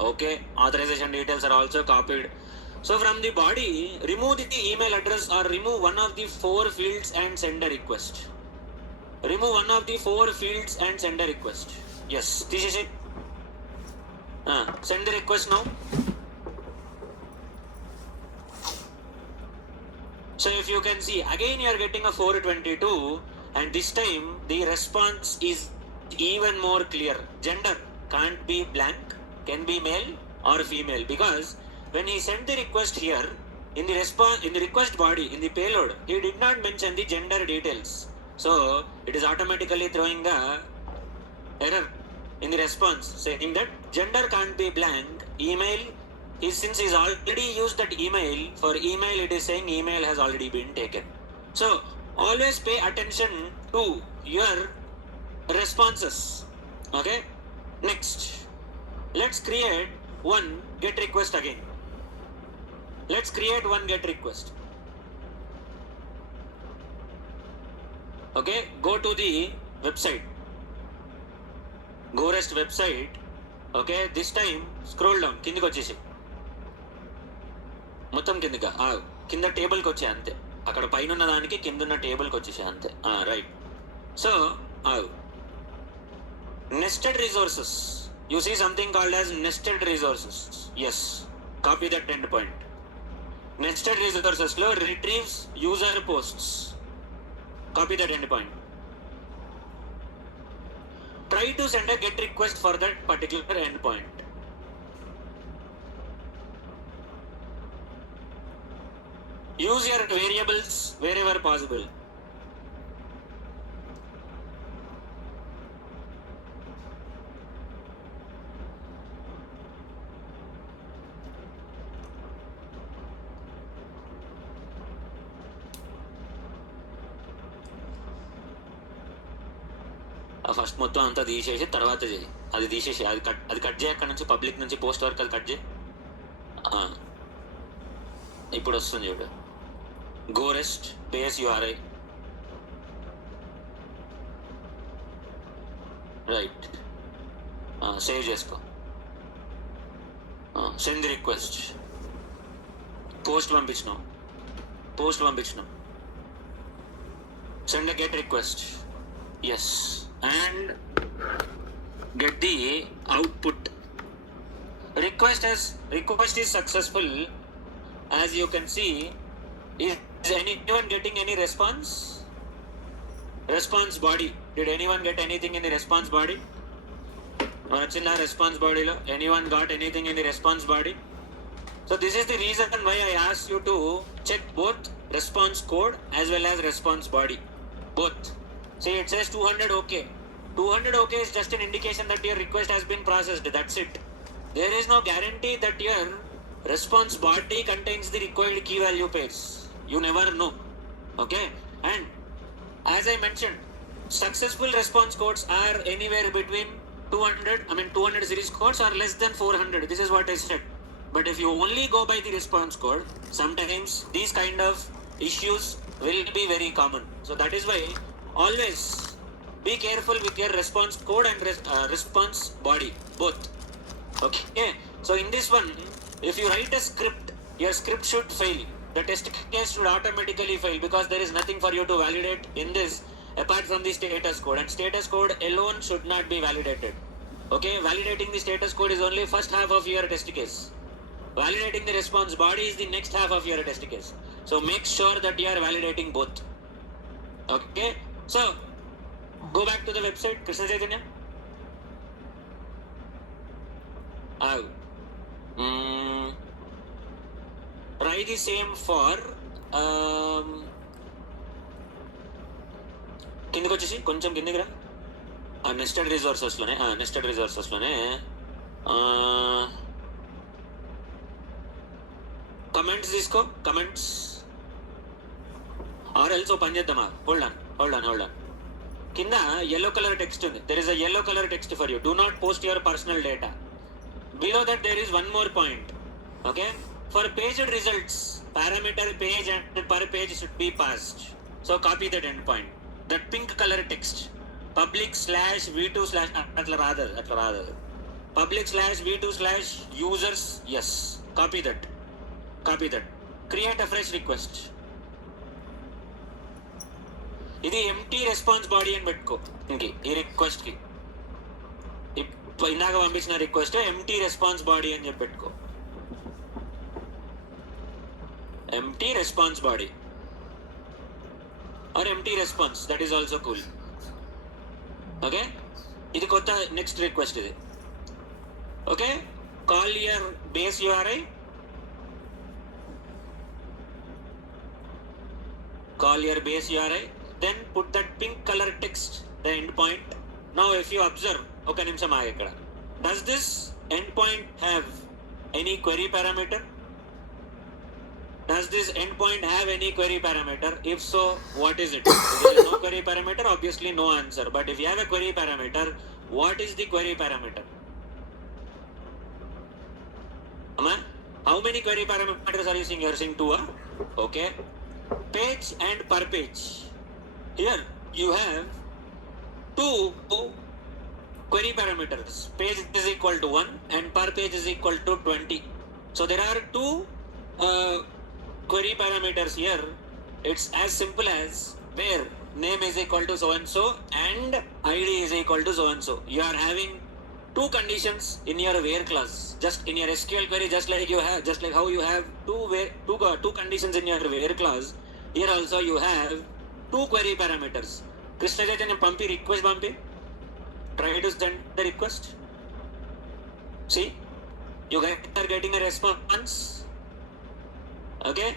Okay, authorization details are also copied. So from the body, remove the email address or remove one of the 4 fields and send a request. Remove one of the 4 fields and send a request. Yes, this is it. Send the request now. So if you can see, again you are getting a 422, and this time the response is even more clear. Gender can't be blank, can be male or female, because when he sent the request here, in the response, in the request body, in the payload, he did not mention the gender details. So it is automatically throwing a error in the response saying that gender can't be blank, email is, since he's already used that email, for email it is saying email has already been taken. So always pay attention to your responses. Okay, next let's create one get request again. Let's create one get request. Okay, go to the website, GoRest website. Okay, this time scroll down, కిందికి వచ్చేసి మొత్తం కిందిగా కింద టేబుల్కి వచ్చే అంతే, అక్కడ పైన ఉన్న దానికి కింద ఉన్న టేబుల్కి వచ్చేసి అంతే. Right. So nested resources, you see something called as nested resources. Yes, copy that endpoint. Nested resources lo retrieves user posts. Copy that endpoint. Try to send a get request for that particular endpoint. Use your variables wherever possible. First మొత్తం అంతా తీసేసి తర్వాత చేయి, అది తీసేసి అది cut చేయి, అక్కడ నుంచి పబ్లిక్ నుంచి పోస్ట్ వరకు అది కట్ చేయి. ఇప్పుడు వస్తుంది చూడు, GoRest base URI. Right, save చేసుకో. సెండ్ రిక్వెస్ట్, పోస్ట్ పంపించినాం, send get request. Yes, and get the output. Request is successful. As you can see, is anyone getting any response? Response body, did anyone get anything in the response body? Vachina response body lo anyone got anything in the response body? So this is the reason why I asked you to check both response code as well as response body, both. See, it says 200 OK. 200 OK is just an indication that your request has been processed. That's it. There is no guarantee that your response body contains the required key value pairs. You never know. Okay? And as I mentioned, successful response codes are anywhere between 200 series codes or less than 400. This is what I said. But if you only go by the response code, sometimes these kind of issues will be very common. So that is why always be careful with your response code and response body, both. Okay, so in this one, if you write a script, your script should fail. The test case should automatically fail because there is nothing for you to validate in this apart from the status code, and status code alone should not be validated. Okay, validating the status code is only first half of your test case. Validating the response body is the next half of your test case. So make sure that you are validating both. Okay, so go back to the website, Krishna Chaitanya. Try the same for కిందకి వచ్చేసి కొంచెం కిందకి రా. Nested రిసోర్సెస్లోనే comments తీసుకో, comments. Or else పని చేద్దామా? Hold on. కింద yellow color text ఉంది. There is a yellow color text for you. Do not post your personal data. Below that there is one more point. Okay, for paged results, parameter page and per page should be passed. So copy that endpoint. That pink color text, public /v2/ అట్లా రాదు. public slash v2 slash users. Yes, copy that, create a fresh request. ఇది empty response body అని పెట్టుకో. ఇంకి ఈ request కి ఇందాక పంపించిన రిక్వెస్ట్ ఎంటీ రెస్పాన్స్ బాడీ అని చెప్పి పెట్టుకో. Empty response body or empty response, that is also cool. Okay, ఇది కొత్త నెక్స్ట్ రిక్వెస్ట్ ఇది. Okay, call your base URI, call your base URI, then put that pink color text, the endpoint. Now if you observe, oka nimsham aage ikkada, does this endpoint have any query parameter? Does this endpoint have any query parameter? If so, what is it? If there is no query parameter, obviously no answer. But if you have a query parameter, what is the query parameter? Amma, how many query parameters are you seeing? You are seeing 2. Okay, page and per page. Here you have 2 query parameters. Page is equal to 1 and per page is equal to 20. So there are 2 query parameters here. It's as simple as where name is equal to so and so and id is equal to so and so. You are having 2 conditions in your where class, just in your SQL query, just like how you have two conditions in your where class. Here also you have 2 query parameters. Krishna Chaitanya pampi request pampi, try to send the request. See, you guys are getting a response. Okay,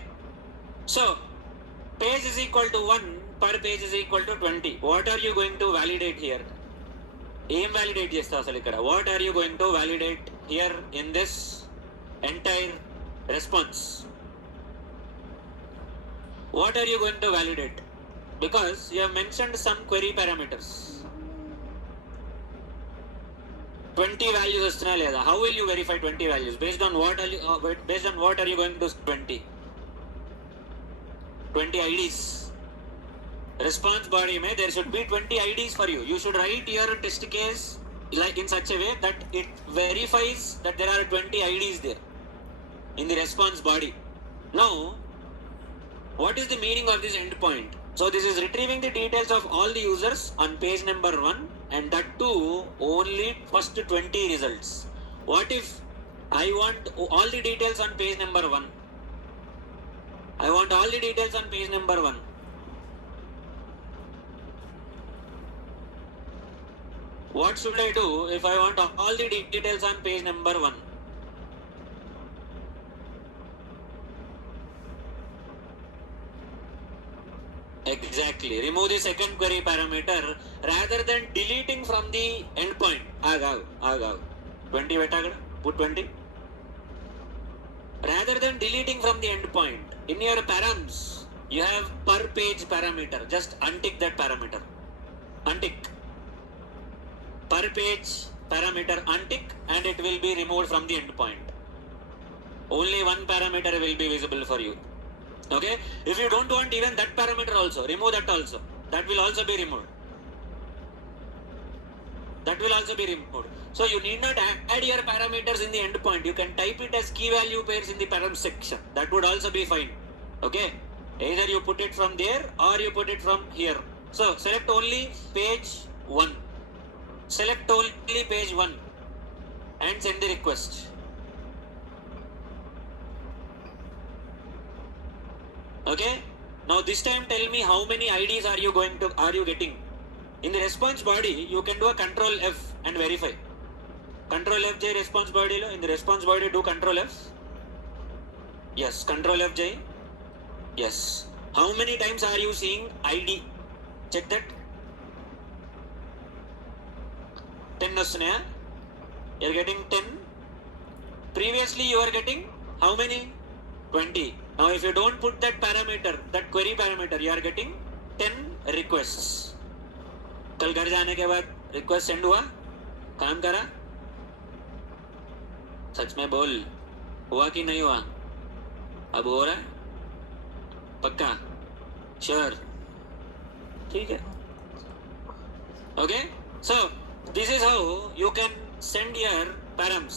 so page is equal to 1, per page is equal to 20. What are you going to validate here? ఏం validate చేస్తావు అసలు ఇక్కడ? What are you going to validate here in this entire response? What are you going to validate? Because you have mentioned some query parameters. 20 values వస్తున్నా లేదా? How will you verify 20 values? Based on what are you going to 20 IDs? Response body mein there should be 20 IDs for you. You should write your test case like in such a way that it verifies that there are 20 IDs there in the response body. Now, what is the meaning of this endpoint? So this is retrieving the details of all the users on page number 1, and that too only first 20 results. What if I want all the details on page number 1? I want all the details on page number 1. What should I do if I want all the details on page number 1? Exactly. Remove the second query parameter rather than deleting from the endpoint. Agav. 20 beta, put 20. Rather than deleting from the endpoint, in your params, you have per page parameter. Just untick that parameter. Untick. Per page parameter untick and it will be removed from the endpoint. Only one parameter will be visible for you. Okay, if you don't want even that parameter also, remove that also. That will also be removed. So you need not add your parameters in the endpoint. You can type it as key value pairs in the param section. That would also be fine. Okay, either you put it from there or you put it from here. So select only page 1. Select only page 1 and send the request. Okay, now this time tell me how many IDs are you getting? In the response body you can do a control F and verify. Control F J response body lo, in the response body do control F. Yes, control F J. Yes, how many times are you seeing ID? Check that. 10 వస్తున్నాయా? You are getting 10. Previously you are getting how many? 20. Now if you don't put that parameter, that query parameter, you are getting 10 requests. कल घर जाने के बाद request send हुआ, काम करा? सच में बोल, हुआ कि नहीं हुआ? अब हो रहा है? पक्का? श्योर? ठीक है. Okay, so this is how you can send your params.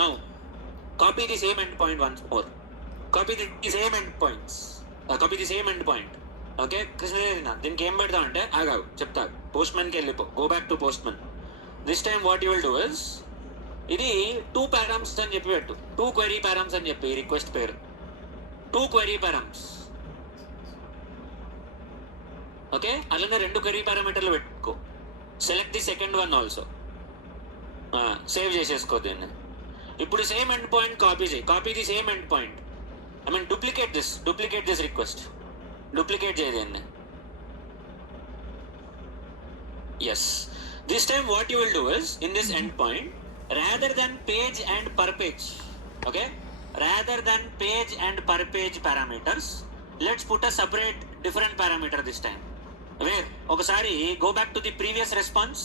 Now copy the same endpoint once more. Copy the same endpoints. Copy the same endpoint. Okay Krishna దీనికి ఏం పెడతాం అంటే ఆగావు చెప్తా పోస్ట్మెన్కి వెళ్ళిపో, go back to postmen. This time what you will do is, ఇది 2 params అని చెప్పి పెట్టు, 2 query params అని చెప్పి రిక్వెస్ట్ పేరు 2 query params. ఓకే అలానే 2 query పారామీటర్లు పెట్టుకో. Select the second one also, save చేసేసుకో దీన్ని. ఇప్పుడు సేమ్ ఎండ్ పాయింట్ కాపీ చేయి, copy the same end point. I mean duplicate this request, duplicate చేయదండి. Yes, this time what you will do is in this endpoint, rather than page and per page, okay, rather than page and per page parameters, let's put a separate different parameter this time. Where okasari go back to the previous response,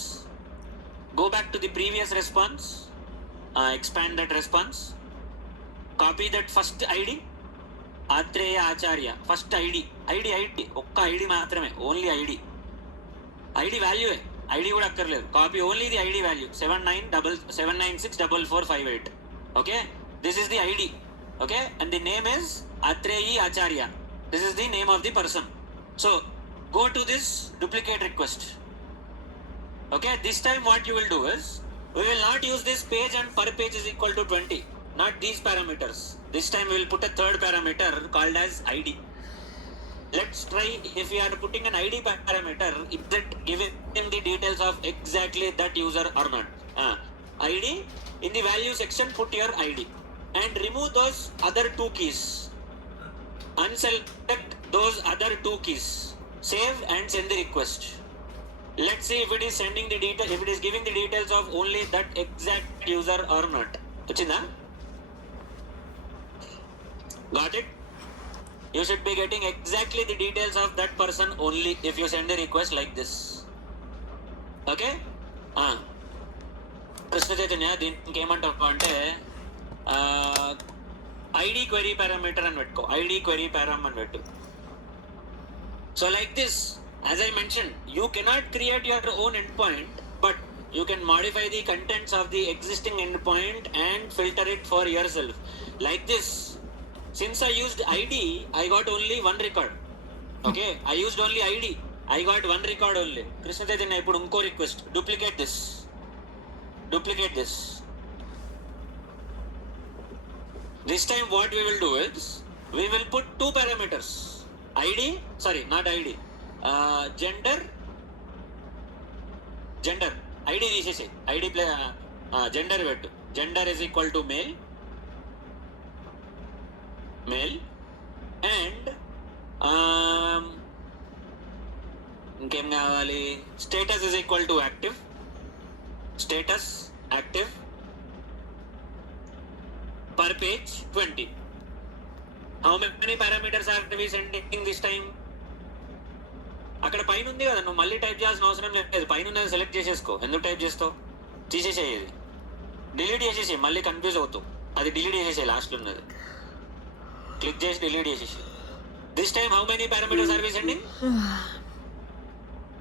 expand that response, copy that first id, Atreya Acharya first ID ఒక్క ID మాత్రమే, only ID వాల్యూయే, ID కూడా అక్కర్లేదు, copy only the ID value 79964458. Okay this is the ID. Okay and the name is Atreyi Acharya, this is the name of the person. So go to this duplicate request. Okay this time what you will do is, we will not use this page and per page is equal to 20, not these parameters. This time we will put a third parameter called as id. Let's try if we are putting an id parameter, is it giving the details of exactly that user or not. Id in the value section, put your id and remove those other 2 keys, unselect those other 2 keys, save and send the request. Let's see if it is sending the detail, if it is giving the details of only that exact user or not. Vachinda? Got it? You should be getting exactly the details of that person only if you send a request like this. Okay? Krishna Chaitanya దీనికి ఏమంటావు అంటే ID query parameter అని పెట్టుకో, ID query పారామ్ అని పెట్టు. So like this, as I mentioned, you cannot create your own endpoint, but you can modify the contents of the existing endpoint and filter it for yourself. Like this, since I used ID, I got only 1 record. Okay, I used only ID, I got 1 record only. Krishna Chaitanya, ippudu inko request, duplicate this. This time what we will do is, we will put 2 parameters, ID, sorry, not ID, gender ID తీసేసి ID ప్లే gender పెట్టు. Gender is equal to male and ఇంకేం కావాలి, status is equal to active, per page 20. How many parameters are to be sending this time? అక్కడ పైన ఉంది కదా, నువ్వు మళ్ళీ టైప్ చేయాల్సిన అవసరం లేదు, పైన ఉన్నది సెలెక్ట్ చేసేసుకో. ఎందుకు టైప్ చేస్తావు, తీసేసేది, డిలీట్ చేసేసి, మళ్ళీ కన్ఫ్యూజ్ అవుతావు. అది డిలీట్ చేసేసి, లాస్ట్లో ఉన్నది క్లిక్ చేసి డిలీట్ చేసేసి. This time how many parameters are we sending?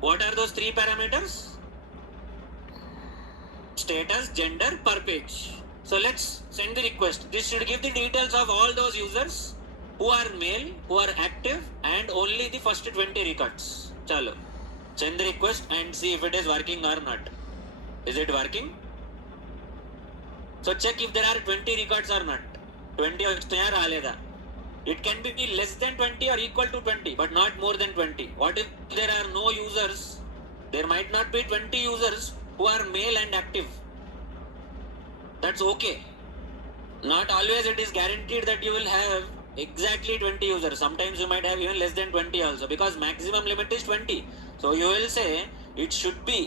What are those 3 parameters? Status, gender, per page. So let's send the request. This should give the details of all those users who are male, who are active, and only the first 20 records. Chalo, send the request and see if it is working or not. Is it working? So check if there are 20 records or not. 20 vachunaya raleda. It can be less than 20 or equal to 20, but not more than 20. What if there are no users? There might not be 20 users who are male and active. That's okay. Not always it is guaranteed that you will have exactly 20 users. Sometimes you might have even less than 20 also, because maximum limit is 20. So you will say it should be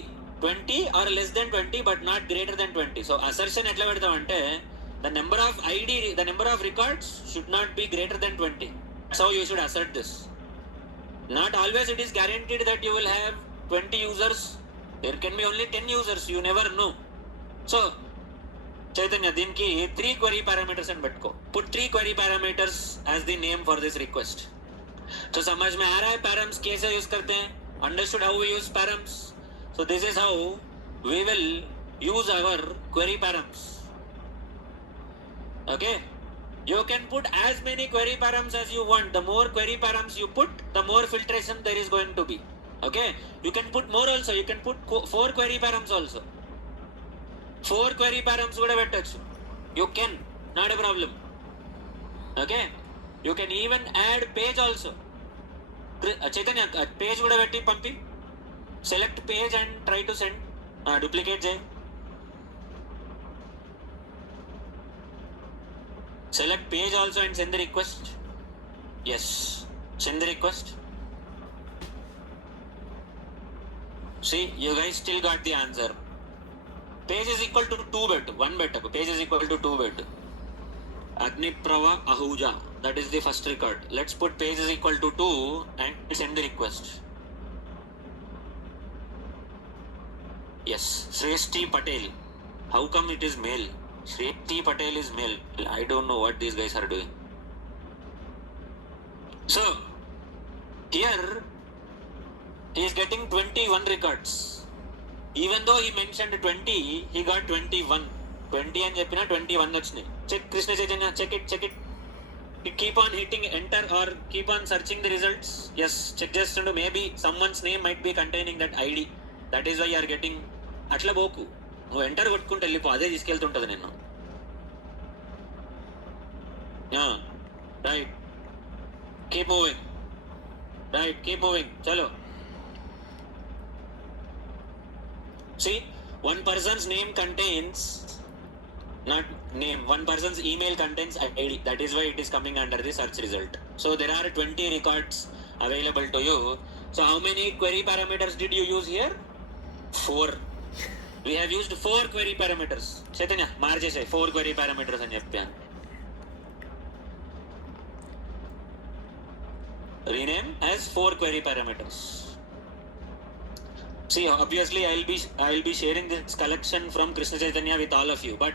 20 or less than 20, but not greater than 20. So assertion etla pedtam ante, the number of records should not be greater than 20. That's how you should assert this. Not always it is guaranteed that you will have 20 users. There can be only 10 users, you never know. So Chaitanya, దీనికి 3 query parameters అని పెట్టుకో. Put 3 query parameters as the name for this request. So समझ में आ रहा है params कैसे use करते हैं? Understood how we use params? So this is how we will use our query params. Okay, you can put as many query params as you want. The more query params you put, the more filtration there is going to be. Okay, you can put more also. You can put 4 query params also. 4 query params kuda pettachchu. You can, not a problem. Okay, you can even add page also. Chaitanya, page kuda petti pampi. Select page and try to send. Duplicate jay. Select page also and send the request. Yes, send the request. See, you guys still got the answer. Page is equal to 2 bit. 1 bit. Page is equal to 2 bit. Agniprava Ahuja. That is the first record. Let's put page is equal to 2 and send the request. Yes, Shresti Patel. How come it is male? Shresti Patel is male. I don't know what these guys are doing. So, here he is getting 21 records. Even though he mentioned 20, he got 21. 20 and చెప్పిన 21 వచ్చినాయి. Check Krishna Chaitanya, check it. You keep on hitting enter or keep on searching the results. Yes, check చేస్తుండు. Maybe someone's name might be containing that ID. That is why you are getting. అట్లా పోకు, నువ్వు enter కొట్టుకుంటూ వెళ్ళిపో, అదే తీసుకెళ్తుంటుంది నిన్ను. Right, keep moving. Right, keep moving. చలో. See, one person's name contains, not name, one person's email contains ID. That is why it is coming under the search result. So there are 20 records available to you. So how many query parameters did you use here? 4. We have used 4 query parameters. Chaitanya, marchesai 4 query parameters అని చెప్పాను. Rename as 4 query parameters. See, obviously I'll be sharing this collection from Krishna Chaitanya with all of you, but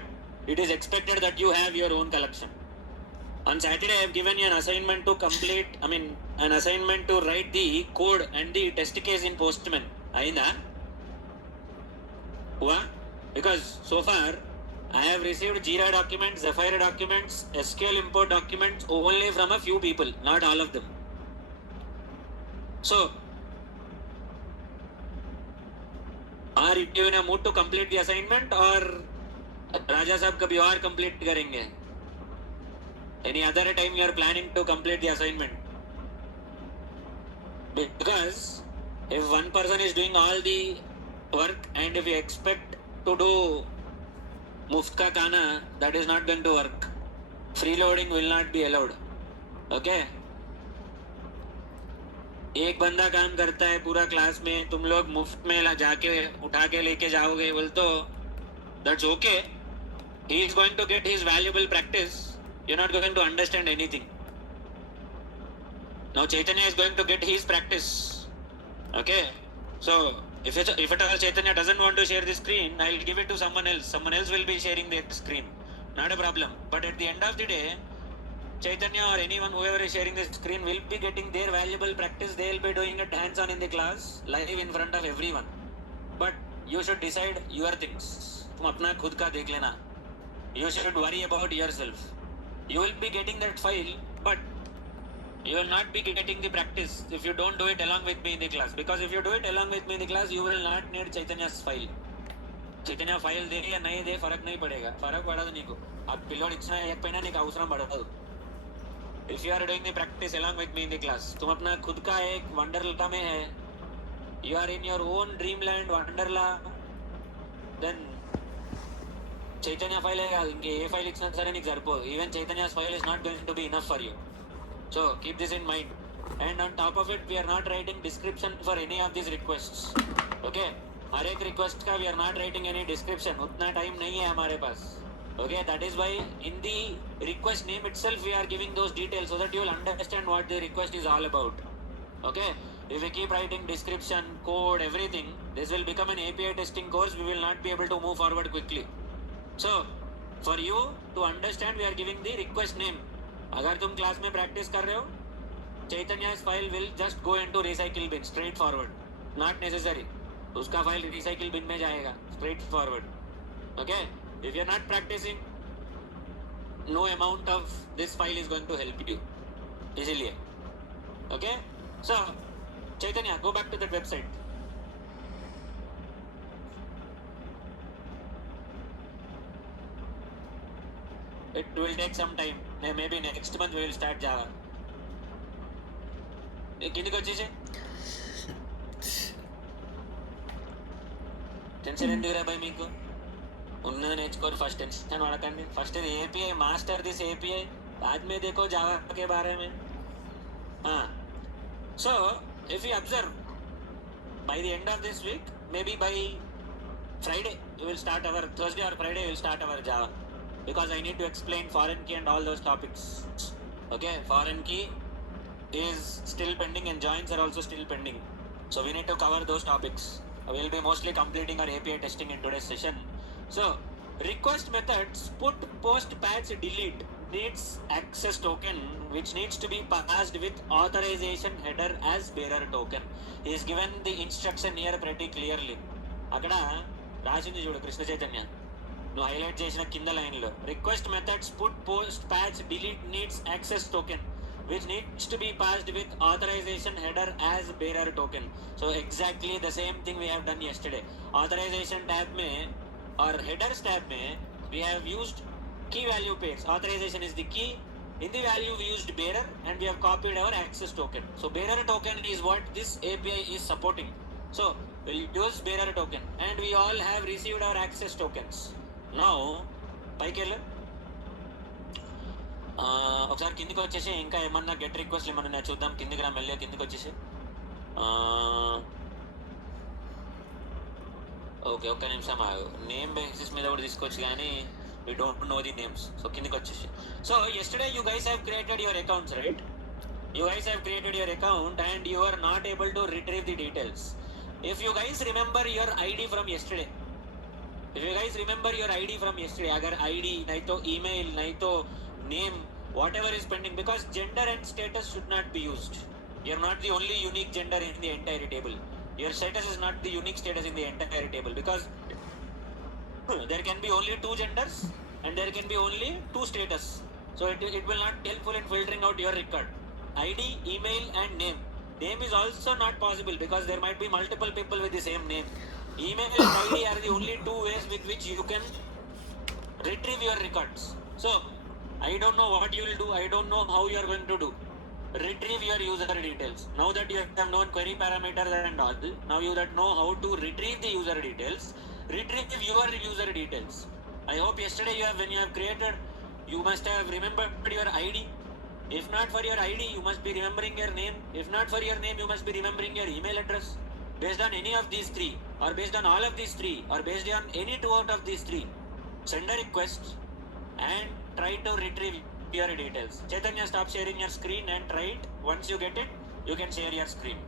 it is expected that you have your own collection. On Saturday I have given you an assignment to complete, an assignment to write the code and the test case in Postman. Ainda? What? Because so far I have received Jira documents, Zephyr documents, SQL import documents only from a few people, not all of them. So, are you in a mood to complete the assignment or Raja Sahab kabhi aur complete karenge? Any other time you are planning to complete the assignment? Because if one person is doing all the work and if you expect to do muft ka khana, that is not going to work. Freeloading will not be allowed. Okay? एक बंदा काम करता है पूरा class में, तुम लोग मुफ्त में जाके उठा के लेके जाओगे बोल तो that's okay. He is going to get his valuable practice. You're not going to understand anything. Now Chaitanya is going to get his practice. Okay? So if at all Chaitanya doesn't want to share the screen, I'll give it to someone else. Someone else will be sharing their screen. Not a problem. But at the end of the day, Chaitanya or anyone, whoever is sharing the screen, will be getting their valuable practice. They will be doing it hands-on in the class, live in front of everyone. But you should decide your things. तुम अपना खुद का देख लेना. You should worry about yourself. You will be getting that file, but you will not be getting the practice if you don't do it along with me in the class. Because if you do it along with me in the class, you will not need Chaitanya's file. Chaitanya file दे या नहीं दे फर्क नहीं पड़ेगा. फर्क पड़ा तो नीको. आप पिलोड इच्छा है एक पैना निका उसराम बढ़ा दो. If you are doing the practice along with me in the class, तुम अपना खुद का एक वंडरला में है, you are in your own dreamland wonderla, then Chaitanya file है, इनके ये file इतना सारे नहीं ज़रूर. Even Chaitanya's file is not going to be enough for you. So keep this in mind. And on top of it, we are not writing description for any of these requests. Okay? हर एक request का we are not writing any description. उतना time नहीं है हमारे पास. Okay, that is why in the request name itself we are giving those details so that you will understand what the request is all about. Okay, if we keep writing description, code, everything, this will become an API testing course. We will not be able to move forward quickly. So for you to understand, we are giving the request name. अगर तुम class में practice कर रहे हो, Chaitanya's file will just go into recycle bin straight forward. Not necessary. उसका file recycle bin में जाएगा straight forward. Okay? If you're not practicing, no amount of this file is going to help you easily. Okay, so Chaitanya, go back to that website. It will take some time. Maybe next month we will start Java. కిందికి వచ్చేసి tension ఎందుకు రాబాయి మీకు ఉన్నది నేర్చుకోరు first tension पड़कंడి first API master this API बाद में देखो जावा के बारे में हाँ so if you observe by the end of this week maybe by Friday you will start our Thursday or Friday you will start our Java because I need to explain foreign key and all those topics. Okay, foreign key is still pending and joins are also still pending, so we need to cover those topics. We will be mostly completing our API testing in today's session. So request methods put, post, patch, delete needs access token which needs to be passed with authorization header as bearer token. He is given the instruction here pretty clearly. అక్కడ రాసింది చూడు కృష్ణ చైతన్య నువ్వు highlight చేసిన కింద లైన్లో request methods put post patch delete needs access token which needs to be passed with authorization header as bearer token. So exactly the same thing we have done yesterday. Authorization tab में और headers tab में we have used key value pairs. Authorization is the key. In the value we used bearer and we have copied our access token. So bearer token is what this API is supporting. So we'll use bearer token and we all have received our access tokens. Now పైకెళ్ళు ఒకసారి కిందికి వచ్చేసి ఇంకా ఏమన్నా get రిక్వెస్ట్లు ఏమన్నా చూద్దాం కిందికి రా మెల్లిగా కిందికి వచ్చేసి ఓకే ఒక్క నిమిషం నేమ్ బేసిస్ మీద కూడా తీసుకోవచ్చు కానీ we don't know the names so కిందికి వచ్చేసి so yesterday you guys have created your accounts, right? You guys have created your account and you are not able to retrieve the details. If you guys remember your ID from yesterday, अगर ID नहीं तो email नहीं तो name whatever is pending, because gender and status should not be used. You are not the only unique gender in the entire table. Your status is not the unique status in the entire table because there can be only two genders and there can be only two status. So it will not helpful in filtering out your record. ID, email and name. Name is also not possible because there might be multiple people with the same name. Email and ID are the only two ways with which you can retrieve your records. So I don't know what you will do. I don't know how you are going to do. Retrieve your user details. Now that you have known query parameters and all, now you that know how to retrieve the user details. Retrieve your user details. I hope yesterday when you have created, you must have remembered your ID. If not for your ID, you must be remembering your name. If not for your name, you must be remembering your email address. Based on any of these three, or based on all of these three, or based on any two out of these three, send a request and try to retrieve your details. Chaitanya, stop sharing your screen and try it. Once you get it, you can share your screen.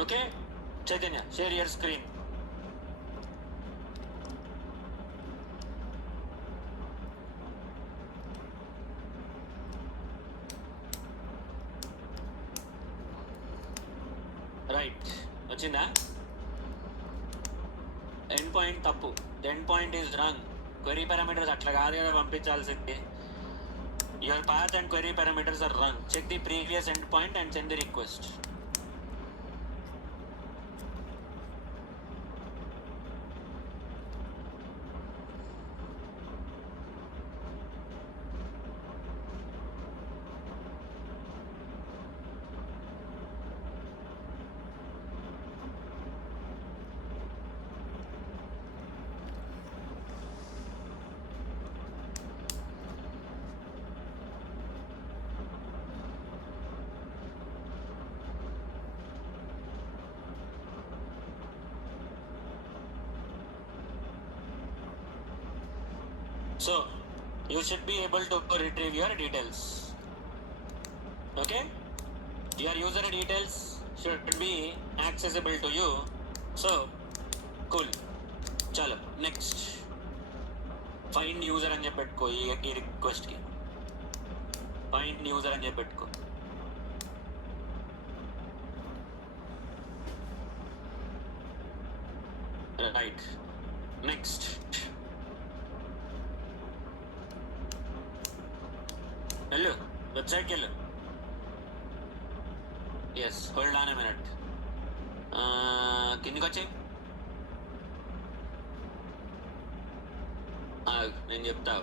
Okay, Chaitanya, share your screen. Right, వచ్చిందా? End point తప్పు. End point is wrong. Query parameters అట్లా కాదు కదా పంపించాల్సింది. Your path and query parameters are wrong. Check the previous endpoint and send the request. So you should be able to retrieve your details. Okay, your user details should be accessible to you. So cool. Chalo, next. Find user అని చెప్పి పెట్టుకో. ఈ request కి find user అని చెప్పి పెట్టుకో. Right, next. వెళ్ళు, వెబ్సైట్కి వెళ్ళు. Yes, hold on a minute. కిందికి వచ్చాయి. నేను చెప్తా.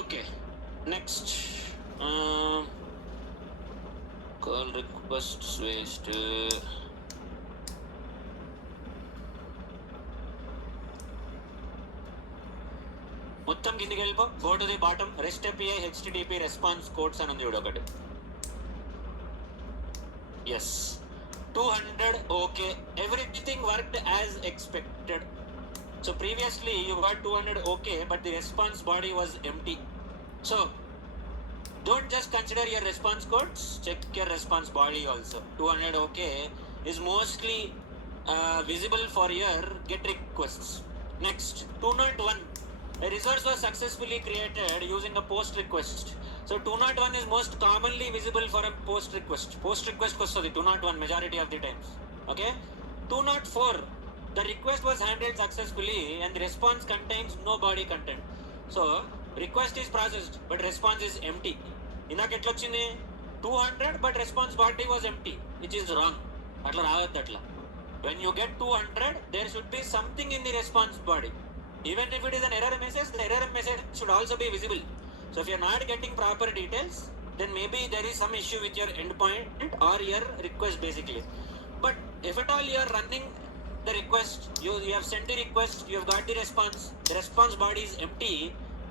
Okay, next. Call requests waste. మొత్తం కిందికి వెళ్ళిపో. Go to the bottom. Rest API HTTP response codes అని ఉంది చూడు ఒకటి. Yes, 200. Okay, everything worked as expected. So previously you got 200 okay, but the response body was empty. So don't just consider your response codes, check your response body also. 200 okay is mostly visible for your GET requests. Next, 201. A resource was successfully created using a post request. So 201 is most commonly visible for a post request. Post request kostadi 201 majority of the times. Okay, 204. The request was handled successfully and the response contains no body content. So request is processed but response is empty. ఇందాక ఎట్లా వచ్చింది 200 but response body was empty, which is wrong. అట్లా రావద్దు అట్లా. When you get 200 there should be something in the response body. Even if it is an error message, the error message should also be visible. So if you are not getting proper details, then maybe there is some issue with your endpoint or your request basically. But if at all you are running the request, you have sent the request, you have got the response body is empty.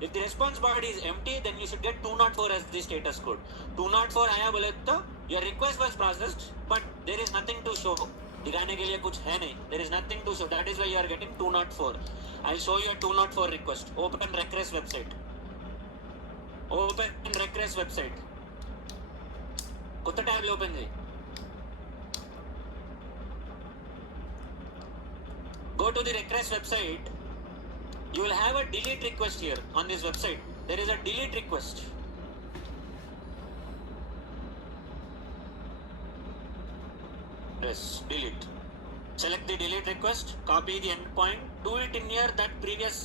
If the response body is empty, then you should get 204 as the status code. 204 आया बोले तो your request was processed but there is nothing to show. दिखाने के लिए कुछ है नहीं. There is nothing to show. That is why you are getting 204. I'll show you a 204 request. Open Regress website. Open Regress website. కొత్త tab open చేయి. Go to the Regress website. You will have a delete request here on this website. There is a delete request. Yes, delete. Select the delete request, copy the endpoint, do it in your that previous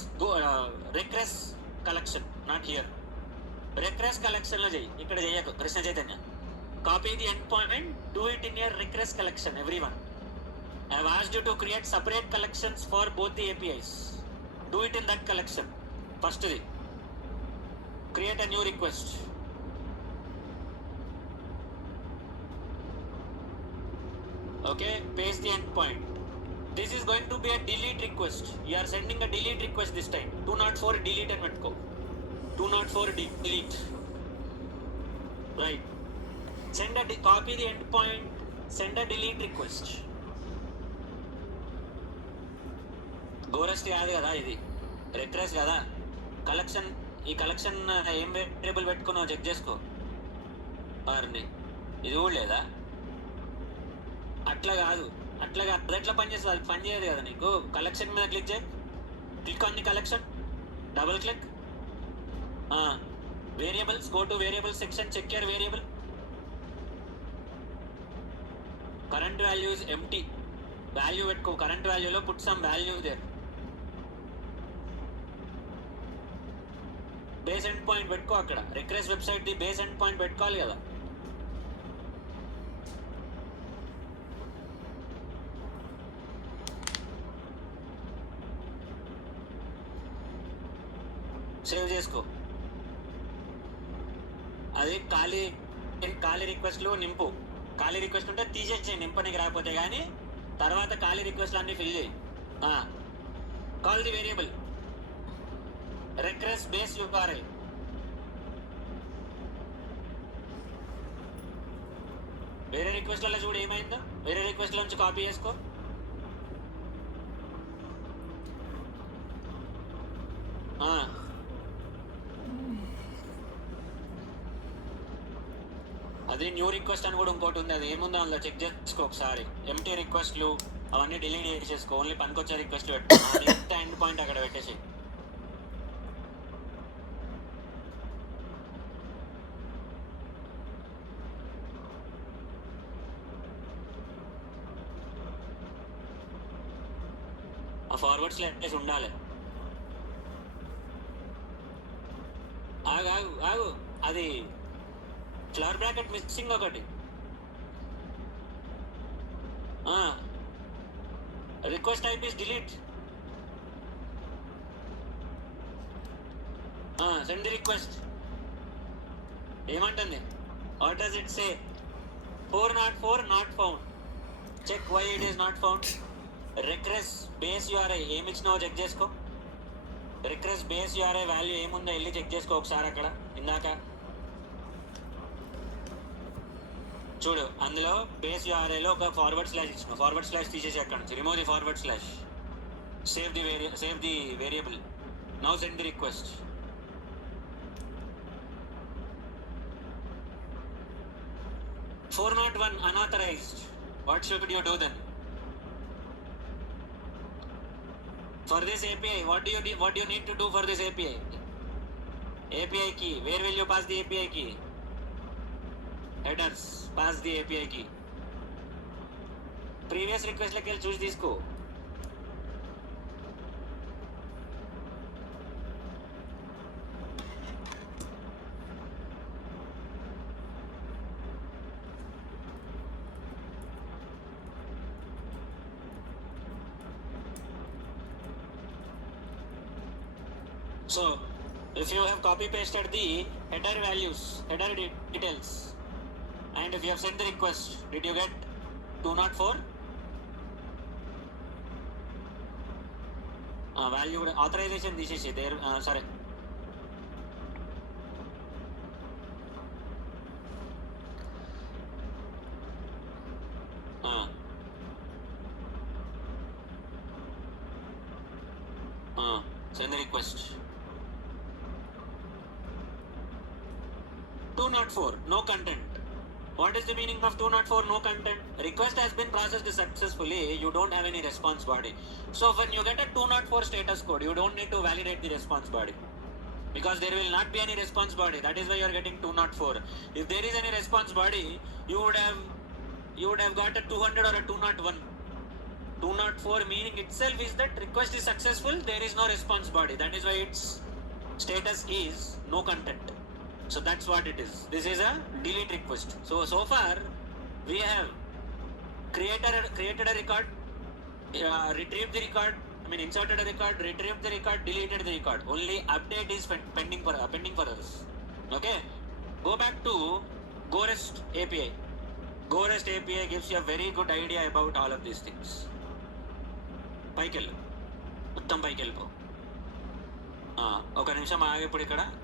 Regress collection, not here. Regress collection lo jayi, ikkada cheyaku. Krishna Chaitanya. Copy the endpoint, do it in your Regress collection, everyone. I have asked you to create separate collections for both the APIs. Do it in that collection. First, create a new request. Okay, paste the endpoint. This is going to be a delete request. You are sending a delete request this time. 204 delete and go. 204 delete. Right. Copy the endpoint. Send a delete request. గోరెస్ట్ కాదు కదా ఇది, రిగ్రెస్ కదా. Collection, ఈ collection ఏం variable పెట్టుకున్నావు check చేసుకో. వారిని ఇది కూడా లేదా? అట్లా కాదు, అట్లా కాదు. అది ఎట్లా పనిచేస్తుంది? అది పని చేయదు కదా నీకు. కలెక్షన్ మీద క్లిక్ చేయి. Click on the collection, double click. Variables, go to variable section, check your variable. Current value is empty. Value పెట్టుకో. కరెంట్ వాల్యూలో put some value there. Base end point పెట్టుకో అక్కడ. Request website the base end point పెట్టుకోవాలి కదా. Save చేసుకో. అది ఖాళీ రిక్వెస్ట్లు నింపు. ఖాళీ రిక్వెస్ట్ ఉంటే తీసేసేయి నింపనికి రాకపోతే, కానీ తర్వాత ఖాళీ రిక్వెస్ట్లు అన్నీ ఫిల్ చేయి. Call the variable request base URL. వేరే రిక్వెస్ట్లలో చూడు ఏమైందో. వేరే రిక్వెస్ట్ నుంచి కాపీ చేసుకో. అది న్యూ రిక్వెస్ట్ అని కూడా ఇంకోటి ఉంది, అది ఏముందో అందులో చెక్ చేసుకో ఒకసారి. ఎంటీ రిక్వెస్ట్లు అవన్నీ డిలీట్ చేసేసుకో. ఓన్లీ పనికొచ్చే రిక్వెస్ట్ పెట్టు. ఎండ్ పాయింట్ అక్కడ పెట్టేసి. ఆ ఫార్వర్డ్ స్లాష్ ఉండాలి. ఆగు అది ఫ్లవర్ బ్రాకెట్ మిస్సింగ్ ఒకటి. Request type is delete. Send the request. ఏమంటుంది? What does it say? 404 not found. Check why it is not found. Request base URI ఏమి ఇచ్చినావో చెక్ చేసుకో. రిక్వెస్ట్ బేస్ యూఆర్ఐ వాల్యూ ఏముందో వెళ్ళి చెక్ చేసుకో ఒకసారి. అక్కడ ఇందాక చూడు, అందులో బేస్ యూఆర్ఐలో ఒక ఫార్వర్డ్ స్లాష్ ఇచ్చిన. ఫార్వర్డ్ స్లాష్ తీసేసి అక్కడ నుంచి remove the forward slash. Save the variable. Now send the request. "401 unauthorized. What should you do then? For this API, what do you need to do for this API? API key. Where will you pass the API key? Headers. Pass the API key. Previous request like choose this को. So, if you have copy pasted the header values, header details, and if you have sent the request, did you get 204? Value authorization తీసేసి there. Sorry. Send the request. 204 no content. What is the meaning of 204 no content? Request has been processed successfully. You don't have any response body. So when you get a 204 status code, you don't need to validate the response body, because there will not be any response body. That is why you are getting 204. If there is any response body, you would have got a 200 or a 201. 204 meaning itself is that request is successful, there is no response body. That is why its status is no content. So that's what it is. This is a delete request. So far we have created a record, retrieved the record, inserted a record, retrieved the record, deleted the record. Only update is pending for us. Okay, go back to GoREST API. GoREST API gives you a very good idea about all of these things. పైకి వెళ్ళు, మొత్తం పైకి వెళ్ళిపో. ఒక నిమిషం ఆగి. ఇప్పుడు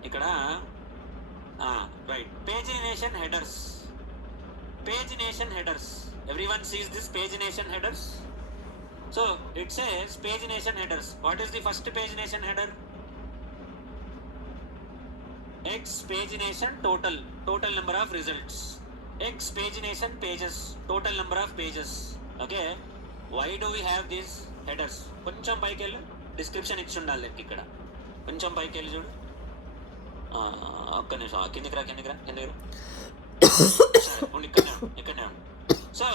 ఇక్కడ right, pagination headers. Pagination headers. Everyone sees this pagination headers. So it says pagination headers. What is the first pagination header? X pagination total number of results. X pagination pages, total number of pages. Okay, why do we have these headers? కొంచెం పైకి వెళ్ళు, description ఇచ్చి ఉండాలి ఇక్కడ. కొంచెం పైకి వెళ్ళి చూడు. ఒక్క నిమిషం కిందికి రా. ఇక్కడనే. So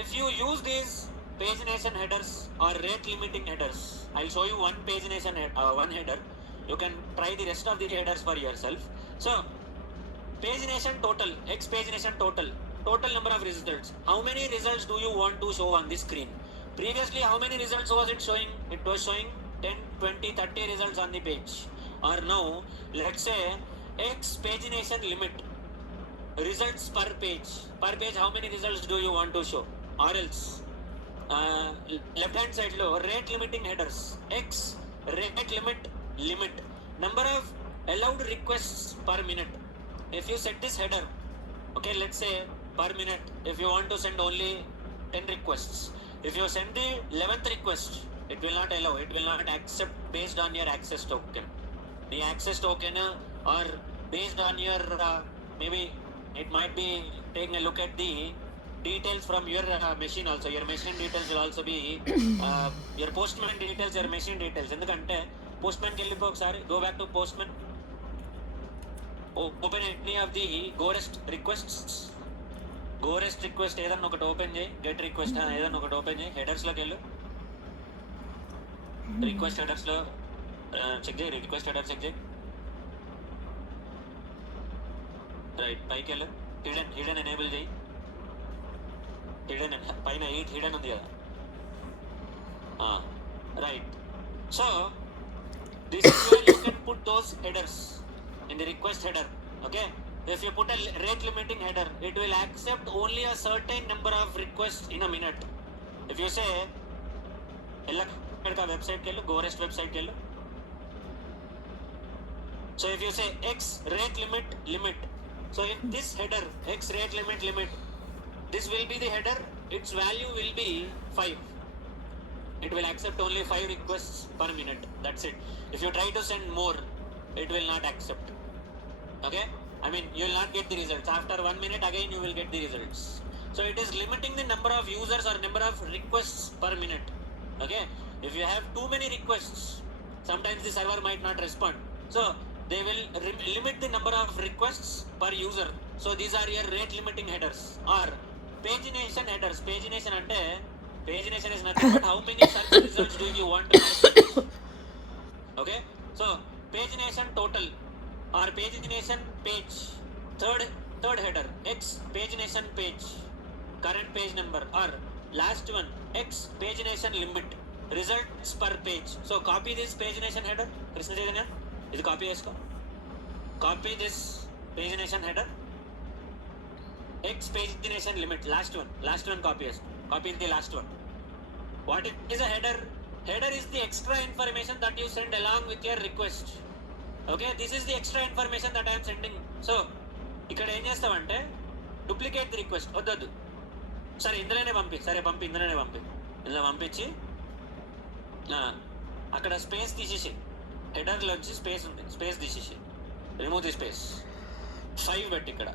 if you use these pagination headers or rate limiting headers, I'll show you one pagination one header. You can try the rest of the headers for yourself. So pagination total, X pagination total number of results. How many results do you want to show on the screen? Previously, how many results was it showing? It was showing 10, 20, 30 results on the page. Or now, let's say X pagination limit, results per page. Per page, how many results do you want to show? Or else, left hand side lo rate limiting headers. X rate limit number of allowed requests per minute. If you set this header, okay, let's say per minute, if you want to send only 10 requests, if you send the 11th request, it will not allow, it will not accept based on your access token. The access token or based on your maybe it might be taking a look at the details from your machine also. Your machine details will also be your postman details, your machine details. ఎందుకంటే postman కి వెళ్ళిపో ఒకసారి, go back to postman, open any of the go rest request ఏదన్నా ఒకటి open చేయి, get request ఏదన్నా ఒకటి open చేయి, హెడర్స్ లోకి వెళ్ళు, రిక్వెస్ట్ హెడర్స్ లో చెక్ చేయి, రిక్వెస్ట్ హెడర్ చెక్ చేయి, రైట్ పైకి వెళ్ళు, హిడెన్ ఎనేబుల్ చేయి, హిడెన్ పైన 8 హిడెన్ ఉంది కదా, right. So this is where you can put those headers in the request header. Okay, if you put a rate limiting header, it will accept only a certain number of requests in a minute. If you say ella website kellu, go rest website kellu, so if you say x rate limit, so if this header x rate limit, this will be the header, its value will be 5. It will accept only 5 requests per minute, that's it. If you try to send more, it will not accept. Okay, I mean you will not get the results. After 1 minute again you will get the results. So it is limiting the number of users or number of requests per minute. Okay, if you have too many requests, sometimes the server might not respond, so they will limit the number of requests per user. So these are your rate limiting headers or pagination headers. Pagination ante, pagination is nothing but how many search results do you want to have. Okay, so pagination total or pagination page, third header, X pagination page, current page number, or last one X pagination limit, results per page. So copy this pagination header, Krishna Chaitanya, is copy chesko, copy this pagination header, X pagination limit, last one copy chesko, copy the last one. What is a header? Header is the extra information that you send along with your request. Okay, this is the extra information that I am sending. So ఇక్కడ ఏం చేస్తామంటే duplicate the request వద్దొద్దు, సరే ఇందులోనే పంపి, ఇందులో పంపించి అక్కడ స్పేస్ తీసేసి, హెడర్లోంచి స్పేస్ ఉంది, స్పేస్ తీసేసి రిమూవ్ ది స్పేస్, 5 పెట్టి, ఇక్కడ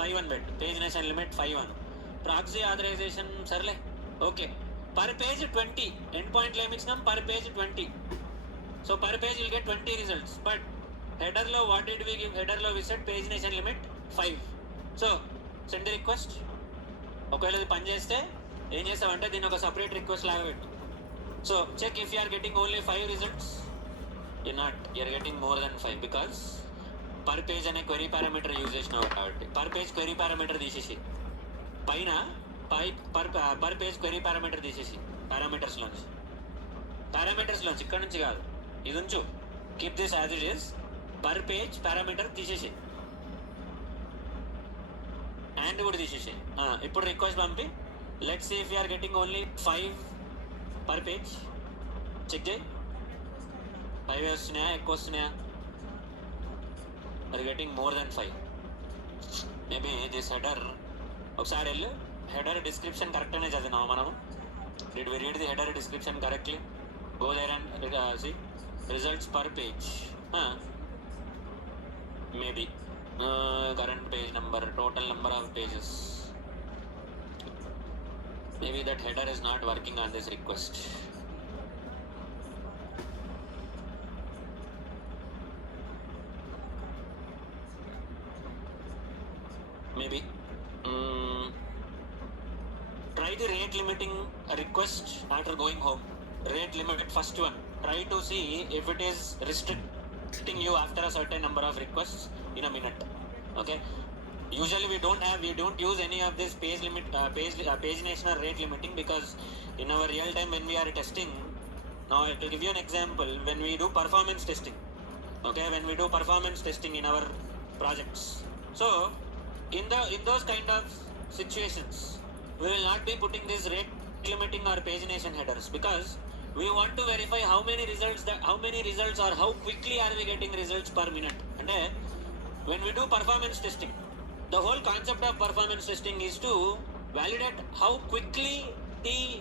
5 అని పెట్టు, పేజినేషన్ లిమిట్ 5 అని, ప్రాక్సీ ఆథరైజేషన్ సర్లే okay, per page 20, end point లో ఏమి ఇచ్చినాం, per page 20, so per page will get 20 results. But header lo what did we give? Header lo we set pagination limit 5. So send the request. ఒకవేళ ఇది పని చేస్తే ఏం చేస్తామంటే దీన్ని ఒక సపరేట్ రిక్వెస్ట్ లాగా పెట్టు. So check if you are getting only 5 results, you're getting more than 5 because per page అనే క్వెరీ పారామీటర్ యూజ్ చేసినావు కాబట్టి per page క్వెరీ పారామీటర్ తీసేసి పైన పర్ పేజ్ క్వెరీ పారామీటర్ తీసేసి పారామీటర్స్లోంచి ఇక్కడ నుంచి కాదు, ఇది ఉంచు, keep this as it is, per page parameter తీసేసి అండ్ కూడా తీసేసి. ఇప్పుడు రిక్వెస్ట్ పంపి, let's see if you are getting only 5 per page, check చేయి 5 వస్తున్నాయా, ఎక్కువ వస్తున్నాయా, అది getting more than 5. Maybe this header ఒకసారి వెళ్ళు, హెడర్ డిస్క్రిప్షన్ కరెక్ట్ అనే చదివినాము మనము, did we read the header description correctly, go there and see results per page, maybe current page number, total number of pages, maybe that header is not working on this request. Maybe try the rate limiting request after going home. Rate limit, first one, try to see if it is testing you after a certain number of requests in a minute. Okay. Usually we don't use any of this pagination or rate limiting, because in our real time when we are testing, now I will give you an example. When we do performance testing, okay, when we do performance testing in our projects, so in those kind of situations, we will not be putting this rate limiting or pagination headers, because we want to verify how many results or how quickly are we getting results per minute. And when we do performance testing, the whole concept of performance testing is to validate how quickly the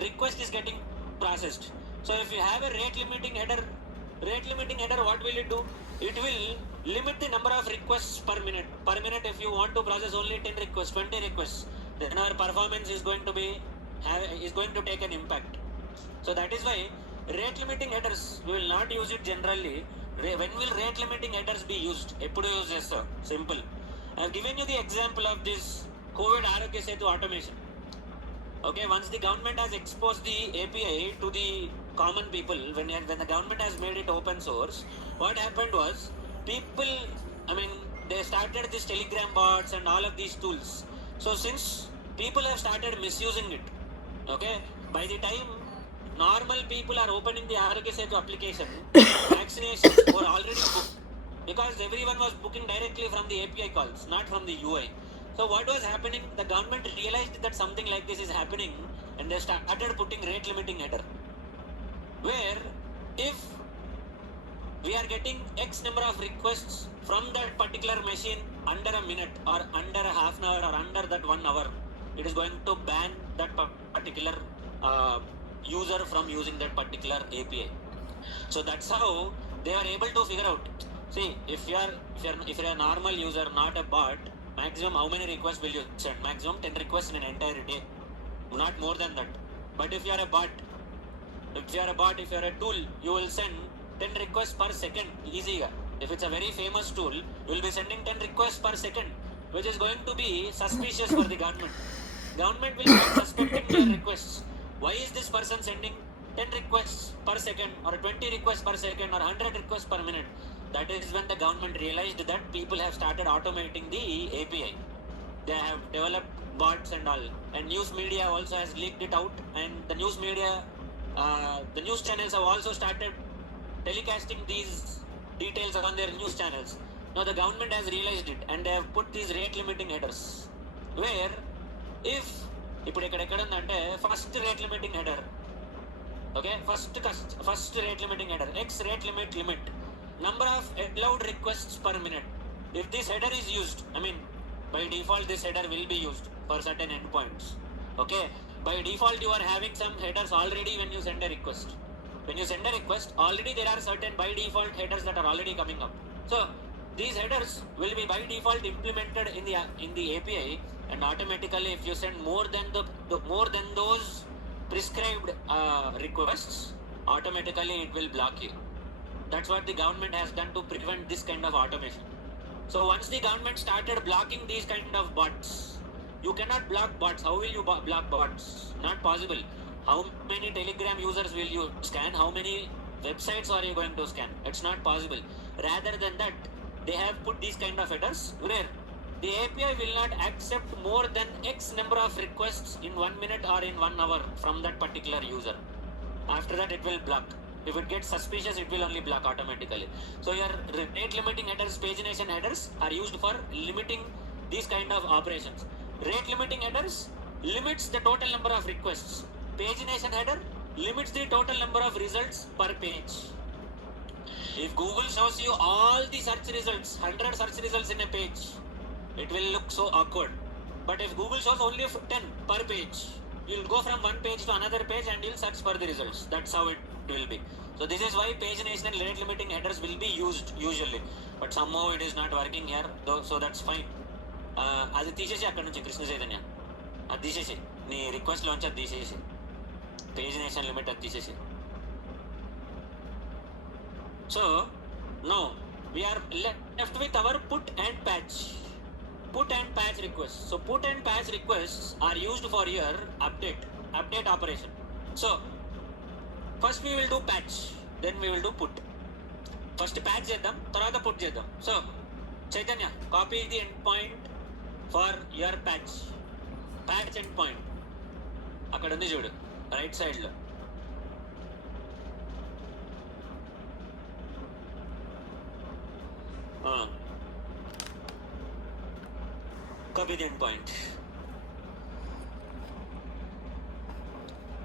request is getting processed. So if you have a rate limiting header, what will it do? It will limit the number of requests per minute. If you want to process only 10 requests, 20 requests, then our performance is going to take an impact. So that is why rate limiting headers, we will not use it generally. When will rate limiting headers be used? Eppudu use chestam. Simple. I have given you the example of this COVID Arogya Setu automation. Okay, once the government has exposed the API to the common people, when the government has made it open source, what happened was they started these Telegram bots and all of these tools. So since people have started misusing it, okay, by the time normal people are opening the Arogya Setu application, vaccinations were already booked, because everyone was booking directly from the API calls, not from the UI. So what was happening? The government realized that something like this is happening, and they started putting rate limiting header, where if we are getting X number of requests from that particular machine under a minute or under a half an hour or under that 1 hour, it is going to ban that particular user from using that particular API. So that's how they are able to figure out. See, if you are a normal user, not a bot, maximum how many requests will you send? Maximum 10 requests in an entire day, not more than that. But if you are a bot, if you are a tool, you will send 10 requests per second easy. If it's a very famous tool, you will be sending 10 requests per second, which is going to be suspicious for the government. Government will be suspecting their requests. Why is this person sending 10 requests per second or 20 requests per second or 100 requests per minute? That is when the government realized that people have started automating the API. They have developed bots and all. And news media also has leaked it out. And the news media, the news channels have also started telecasting these details on their news channels. Now the government has realized it, and they have put these rate limiting headers, where if ఇప్పుడు ఇక్కడ ఉందంటే first rate limiting header, okay, first rate limiting header X rate limit number of allowed requests per minute. If this header is used, by default this header will be used for certain endpoints. Okay, by default you are having some headers already when you send a request. When you send a request, already there are certain by default headers that are already coming up. So these headers will be by default implemented in the API, and automatically if you send more than those prescribed requests, automatically it will block you. That's what the government has done to prevent this kind of automation. So once the government started blocking these kind of bots, you cannot block bots. How will you block bots? Not possible. How many Telegram users will you scan? How many websites are you going to scan? It's not possible. Rather than that, they have put these kind of headers where the API will not accept more than X number of requests in 1 minute or in 1 hour from that particular user. After that, it will block. If it gets suspicious, it will only block automatically. So your rate limiting headers, pagination headers are used for limiting these kind of operations. Rate limiting headers limits the total number of requests. Pagination header limits the total number of results per page. If Google shows you all the search results, 100 search results in a page, it will look so awkward. But if Google shows only 10 per page, you'll go from one page to another page and you'll search for the results. That's how it will be. So this is why pagination and rate limiting headers will be used usually. But somehow it is not working here, though, so that's fine. అది తీసేసి అక్కడ నుంచి కృష్ణ చైతన్య అది తీసేసి నీ రిక్వెస్ట్లోంచి అది తీసేసి pagination limit అది తీసేసి. So no we are left with our put and patch requests. So put and patch requests are used for your update operation. So first we will do patch, then we will do put. First patch చేద్దాం, తర్వాత put చేద్దాం. So Chaitanya, copy the end point for your patch end point. అక్కడ ఉంది చూడు, right side లో. Copy the endpoint.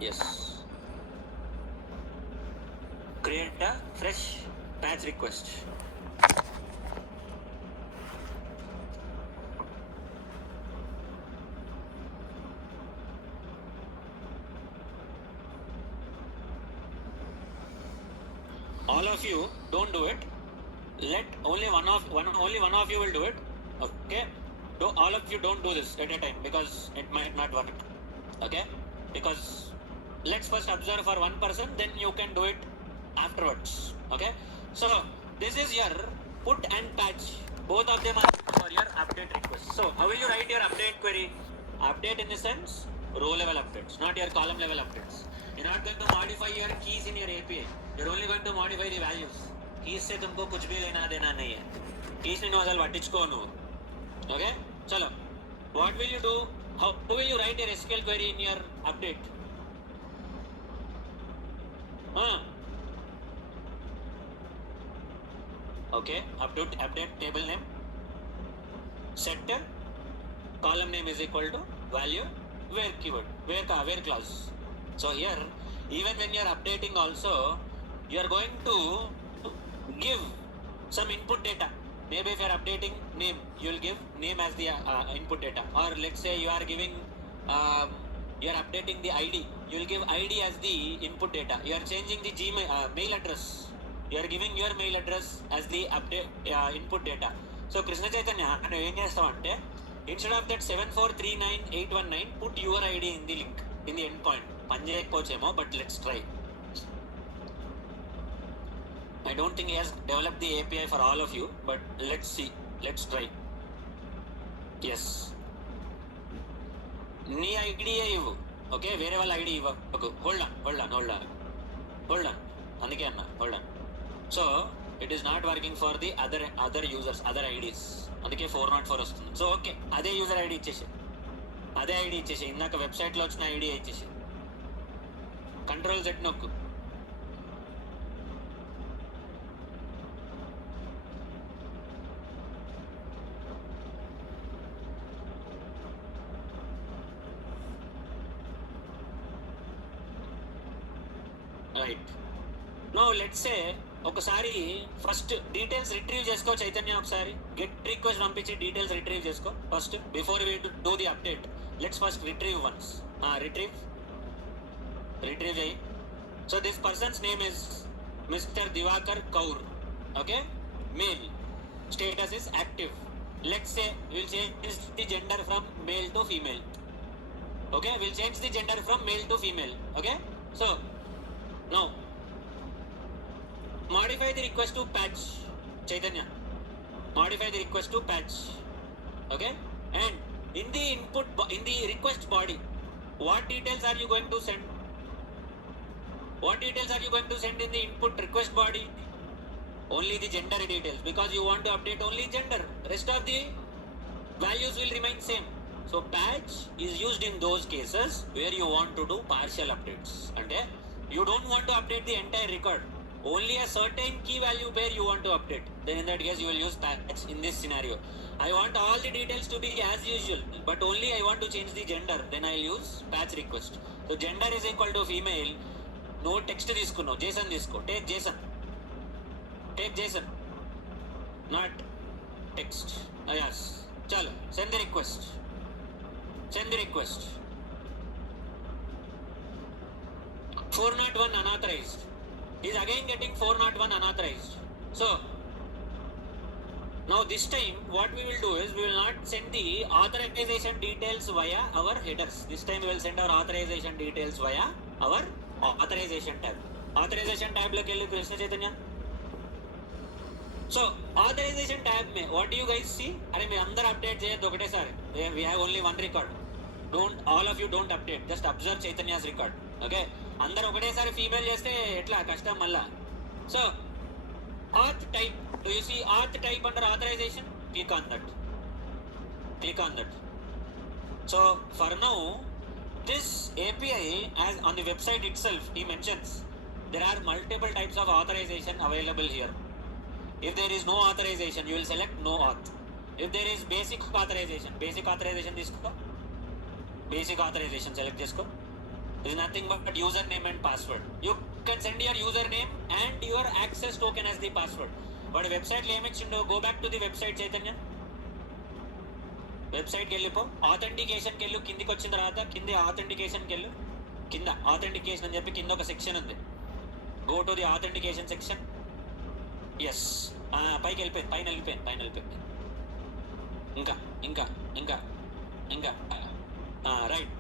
Yes. Create a fresh patch request. All of you don't do it. Let only one of you will do it. Okay. All of you don't do this at a time because it might not work. Okay. Because let's first observe for one person, then you can do it afterwards. Okay. So this is your put and patch. Both of them are for your update request. So how will you write your update query? Update in the sense row level updates, not your column level updates. You're not going to modify your keys in your API. You're only going to modify the values. Keys से तुमको कुछ भी लेना देना नहीं है. Keys ने nozzle पट्टिंचुको నువ్వు. Okay? चलो. What will you do? How will you write your SQL query in your update? Okay. Update table name. Setter. Column name is equal to value. Where keyword. Where clause. So here, even when you are updating also, you are going to give some input data. Maybe if you are updating name, you will give name as the input data. Or let's say you are giving, you are updating the ID. You will give ID as the input data. You are changing the Gmail mail address. You are giving your mail address as the update input data. So Krishna Chaitanya, instead of that 7439819, put your ID in the link, in the endpoint. Panjayakpochemo, but let's try. I don't think he has developed the API for all of you, but let's see. Let's try. Yes. నీ idea ఇవ్వు. Okay, వేరే వాళ్ళ ID ఇవ్వకు. Hold on అందుకే అన్న hold on. So it is not working for the other users, other IDs. అందుకే 404 వస్తుంది. So okay, అదే user ID ఇచ్చేసి, ఇందాక వెబ్సైట్లో వచ్చిన ఐడి ఇచ్చేసి. కంట్రోల్ Z నొక్కు. రైట్. నో లెట్స్ సే ఒకసారి ఫస్ట్ డీటెయిల్స్ రిట్రీవ్ చేసుకో చైతన్య. ఒకసారి గెట్ రిక్వెస్ట్ పంపించి డీటెయిల్స్ రిట్రీవ్ చేసుకో first before we do the update. Let's first retrieve once. Retrieve చేయి. So this person's name is mister Diwakar Kaur. Okay, male, status is active. Let's say will change the gender from male to female. Okay, will change the gender from male to female. Okay, so now modify the request to patch. Chaitanya, modify the request to patch. Okay, and in the in the request body, what details are you going to send? In the input request body? Only the gender details, because you want to update only gender. Rest of the values will remain same. So patch is used in those cases where you want to do partial updates. And you don't want to update the entire record, only a certain key value pair you want to update. Then in that case you will use patch. In this scenario, I want all the details to be as usual, but only I want to change the gender, then I'll use patch request. So gender is equal to female. No text తీసుకున్నా, JSON తీసుకో. Take JSON, not text. Yes, chalo, send the request. 401 unauthorized. He's again getting 401 unauthorized. So now this time what we will do is we will not send the authorization details via our headers. This time we will send our authorization details via our authorization tab. Authorization tab loki velli Krishna Chaitanya. So authorization tab mein what do you guys see? Are me andar update cheyaddu okate sari. We have only one record. All of you don't update. Just observe Chaitanya's record. Okay, అందరు ఒకటేసారి female చేస్తే ఎట్లా కష్టం మళ్ళా. So Auth type. Do you see auth type under authorization? Click on that. Click on that. So for now, this API, as on the website itself, he mentions there are multiple types of authorization available here. If there is no authorization, you will select no auth. If there is basic authorization తీసుకో. Basic authorization select చేసుకో. It is nothing but username and password. You can send your username and your access token as the password. But website ఏమి ఇచ్చిండో, go back to the website Chaitanya. వెబ్సైట్కి వెళ్ళిపో, ఆథెంటికేషన్కి వెళ్ళు, కిందికి వచ్చిన తర్వాత కింద ఆథెంటికేషన్కి వెళ్ళు, కింద ఆథెంటికేషన్ అని చెప్పి కింద ఒక సెక్షన్ ఉంది. Go to the authentication section. Yes, పైకి వెళ్ళిపోయింది, పైన వెళ్ళిపోయింది. ఇంకా ఇంకా ఇంకా ఇంకా రైట్.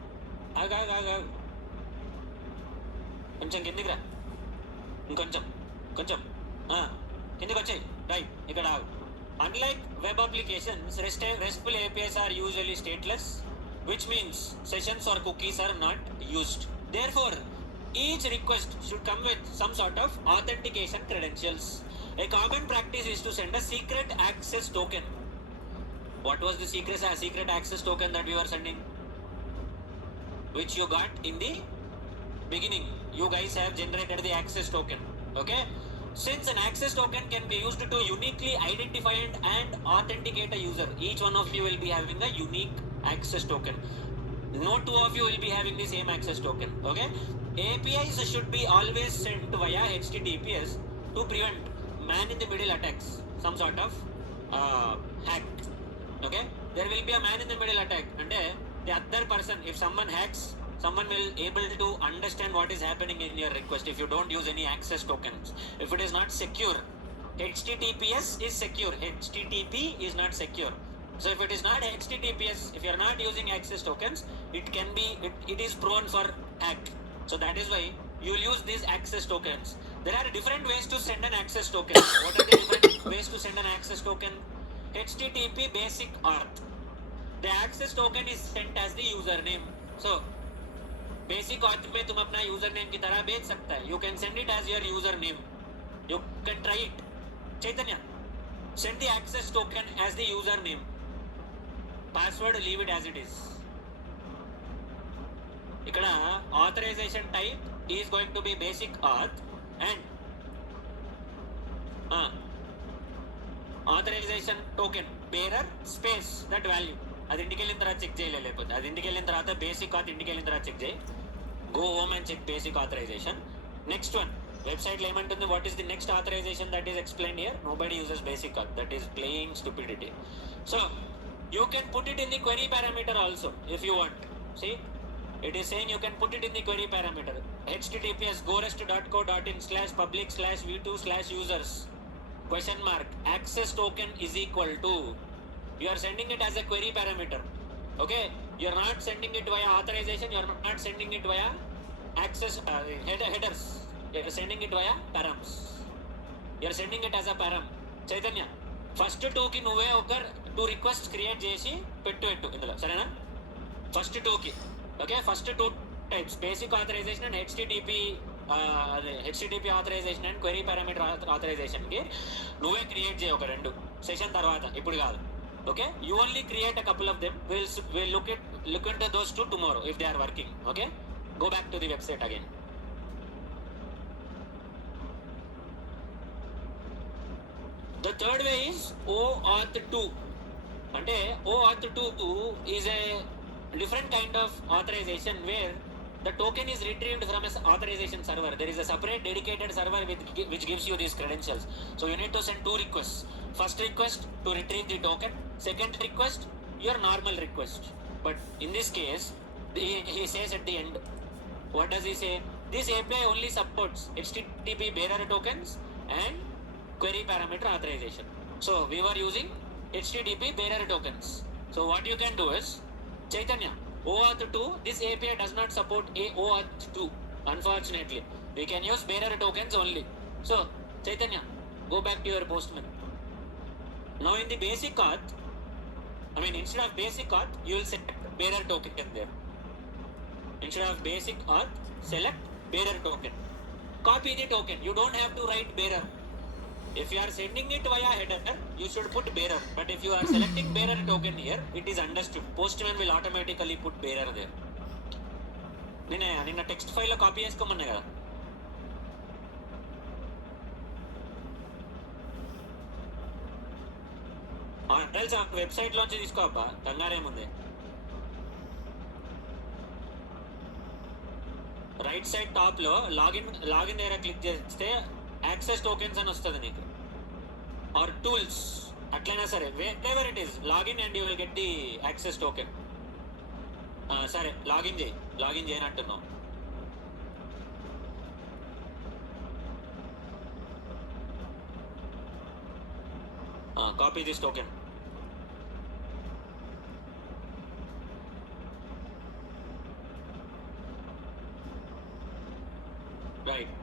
ఆగా కొంచెం కిందికి రా, ఇంకొంచెం కిందికి వచ్చాయి. రైట్, ఇక్కడ ఆగు. Unlike web applications, RESTful APIs are usually stateless, which means sessions or cookies are not used. Therefore, each request should come with some sort of authentication credentials. A common practice is to send a secret access token. What was the secret access token that we were sending? Which you got in the beginning. You guys have generated the access token. Okay? Since an access token can be used to uniquely identify and authenticate a user, each one of you will be having a unique access token. No two of you will be having the same access token. Okay? APIs should be always sent via HTTPS to prevent man-in-the-middle attacks, some sort of hack. Okay? There will be a man-in-the-middle attack, and the other person, if someone hacks, someone will able to understand what is happening in your request if you don't use any access tokens. If it is not secure, HTTPS is secure, HTTP is not secure. So if it is not HTTPS, if you are not using access tokens, it is prone for hack. So that is why you will use these access tokens. There are different ways to send an access token. What are the different ways to send an access token? HTTP basic auth. The access token is sent as the username. So basic auth में तुम अपना user name की तरह भेज सकता है. You can send it as your user name. You can try it. Chaitanya, send the access token as the user name. Password leave it as it is. ఇక్కడ authorization type is going to be basic auth and authorization token bearer space that value. అది ఇంటికి వెళ్ళిన తర్వాత check చేయలే, లేకపోతే అది ఇంటికి వెళ్ళిన తర్వాత బేసిక్ ఆత్ ఇంటికి వెళ్ళిన తర్వాత చెక్ చేయి. Go home and check basic authorization. Next one, వెబ్సైట్లో ఏమంటుంది, what is the next authorization that is explain here? Nobody uses basic auth. That is playing stupidity. So you can put it in the query parameter also if you want. See, it is saying you can put it in the query parameter. https gorest.co.in/public/v2/users access token is equal to. You are sending it as a query parameter. Okay, you are not sending it via authorization, you are not sending it via access headers. You are sending it via params. You are sending it as a param. Chaitanya, first two ki nuve okar two requests create chesi pettu indulo sarena. First two ki, okay, first two types, basic authorization and HTTP authorization and query parameter authorization ki nuve create cheyi oka rendu session tarvata, ippudu kaadu. Okay, you only create a couple of them. We'll look into those two tomorrow if they are working. Okay, go back to the website again. The third way is OAuth 2. Ante OAuth 2 is a different kind of authorization where the token is retrieved from an authorization server. There is a separate dedicated server which gives you these credentials. So you need to send two requests. First request to retrieve the token. Second request, your normal request. But in this case, he says at the end, what does he say? This API only supports HTTP bearer tokens and query parameter authorization. So we were using HTTP bearer tokens. So what you can do is, Chaitanya, OAuth 2, this API does not support OAuth 2, unfortunately. We can use bearer tokens only. So Chaitanya, go back to your postman. Now in the basic auth, instead of basic auth, you will select bearer token there. Instead of basic auth, select bearer token. Copy the token. You don't have to write bearer. If you are sending it via header, you should put bearer. But if you are selecting bearer token here, it is understood. Postman will automatically put bearer there. నిన్న text ఫైల్లో copy చేసుకోమన్నా కదా. తెలుసా website లోంచి తీసుకో అబ్బా, కంగారేముంది. Right side top లో లాగిన్ దగ్గర క్లిక్ చేస్తే యాక్సెస్ టోకెన్స్ అని వస్తుంది నీకు, ఆర్ టూల్స్, అట్లయినా సరే where it is login and you will get the access token. సరే లాగిన్ చేయనట్టున్నావు. Copy this token. Right,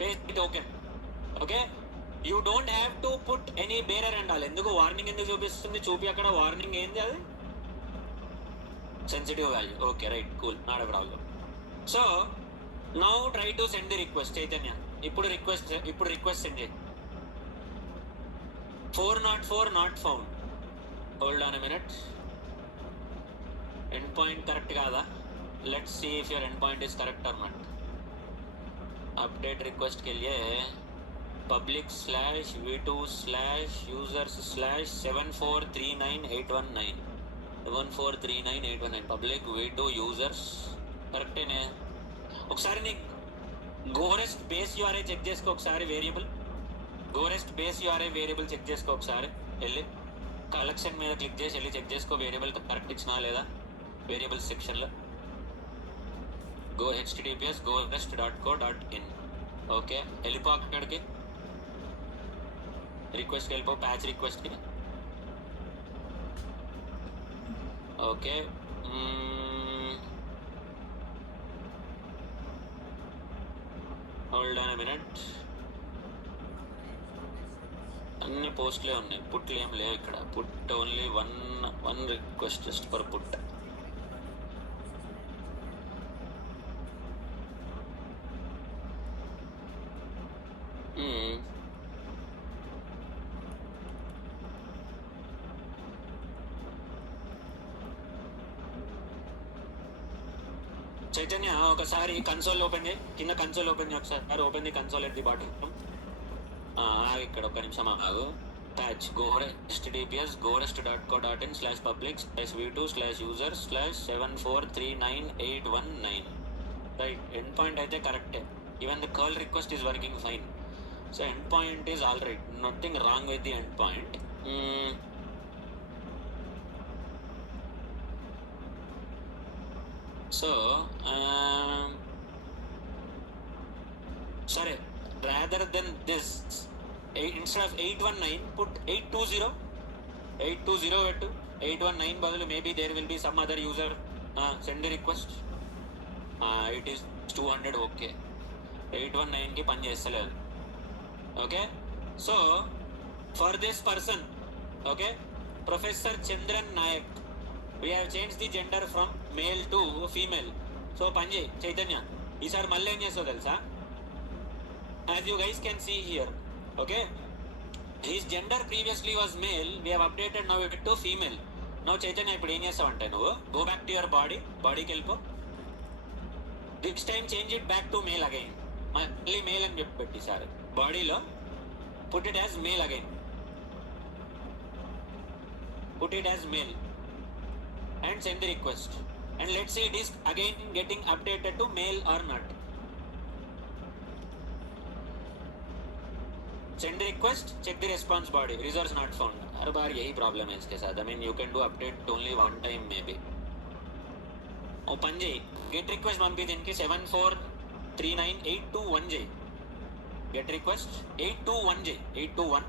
paste the token. Okay, you don't have to put any bearer అండాలి. ఎందుకు warning ఎందుకు చూపిస్తుంది? చూపి అక్కడ వార్నింగ్ ఏంది అది? Sensitive value. Okay right, cool, not a problem. So now try to send the request. Chaitanya ఇప్పుడు request send చేయి. 404 not found. Hold on a minute. End point correct కాదా? Let's see if your end point is correct or not. Update request के लिए public/v2/users/7439819 7439819 public v2 users కరెక్టేనే. ఒకసారి నీ గోరెస్ట్ base URI check చేసుకో ఒకసారి. గోరెస్ట్ base URI variable check చేసుకో ఒకసారి. వెళ్ళి కలెక్షన్ మీద క్లిక్ చేసి వెళ్ళి చెక్ చేసుకో వేరియబుల్ కరెక్ట్ ఇచ్చినా లేదా వేరియబుల్స్ సెక్షన్లో. go https gorest.co.in. ఓకే, వెళ్ళిపో అక్కడికి, రిక్వెస్ట్కి వెళ్ళిపో, ప్యాచ్ రిక్వెస్ట్కి. Okay, hold on a minute. అన్ని పోస్ట్లే ఉన్నాయి, పుట్లు ఏం లేవు ఇక్కడ. Put only one request just for put. Chaitanya ఒకసారి కన్సోల్ ఓపెన్ చేయి, కింద కన్సోల్ ఓపెన్ చేయి ఒకసారి. Open the console at the bottom. ఇక్కడ ఒక నిమిషం ఆగు. Patch https gorest.co.in/public/v2/users/7439819. Right, end point అయితే కరెక్టే. Even the curl request is working fine. So end point is all right, nothing wrong with the end point. So సరే, rather than this, instead of 819 put 820 పెట్టు. 819 బదులు maybe there will be some other user send a request. It is 200. Okay, 819కి పని చేస్తలేదు. Okay, so for this person, okay, professor Chandran Naik, we have changed the gender from male to female. So పని చేయి చైతన్య. ఈసారి మళ్ళీ ఏం చేస్తావు తెలుసా? as you guys can see here, okay, his gender previously was male, we have updated now it to female. now Chaitanya ఇప్పుడు ఏం చేస్తావు అంటే, నువ్వు go back to your బాడీకి వెళ్ళిపో. this time change it back to male again. మళ్ళీ male అని చెప్పి పెట్టి సార్ బాడీలో put it as male again. put it as male and send the request, and let's see it is again getting updated to male or not. Send the request, check the response body, resource not found. हर बार यही problem है इसके साथ. I mean you can do update only one time maybe. और पन जाए get request पंपी दिन के 7439821 जाए get request 821 जाए 821.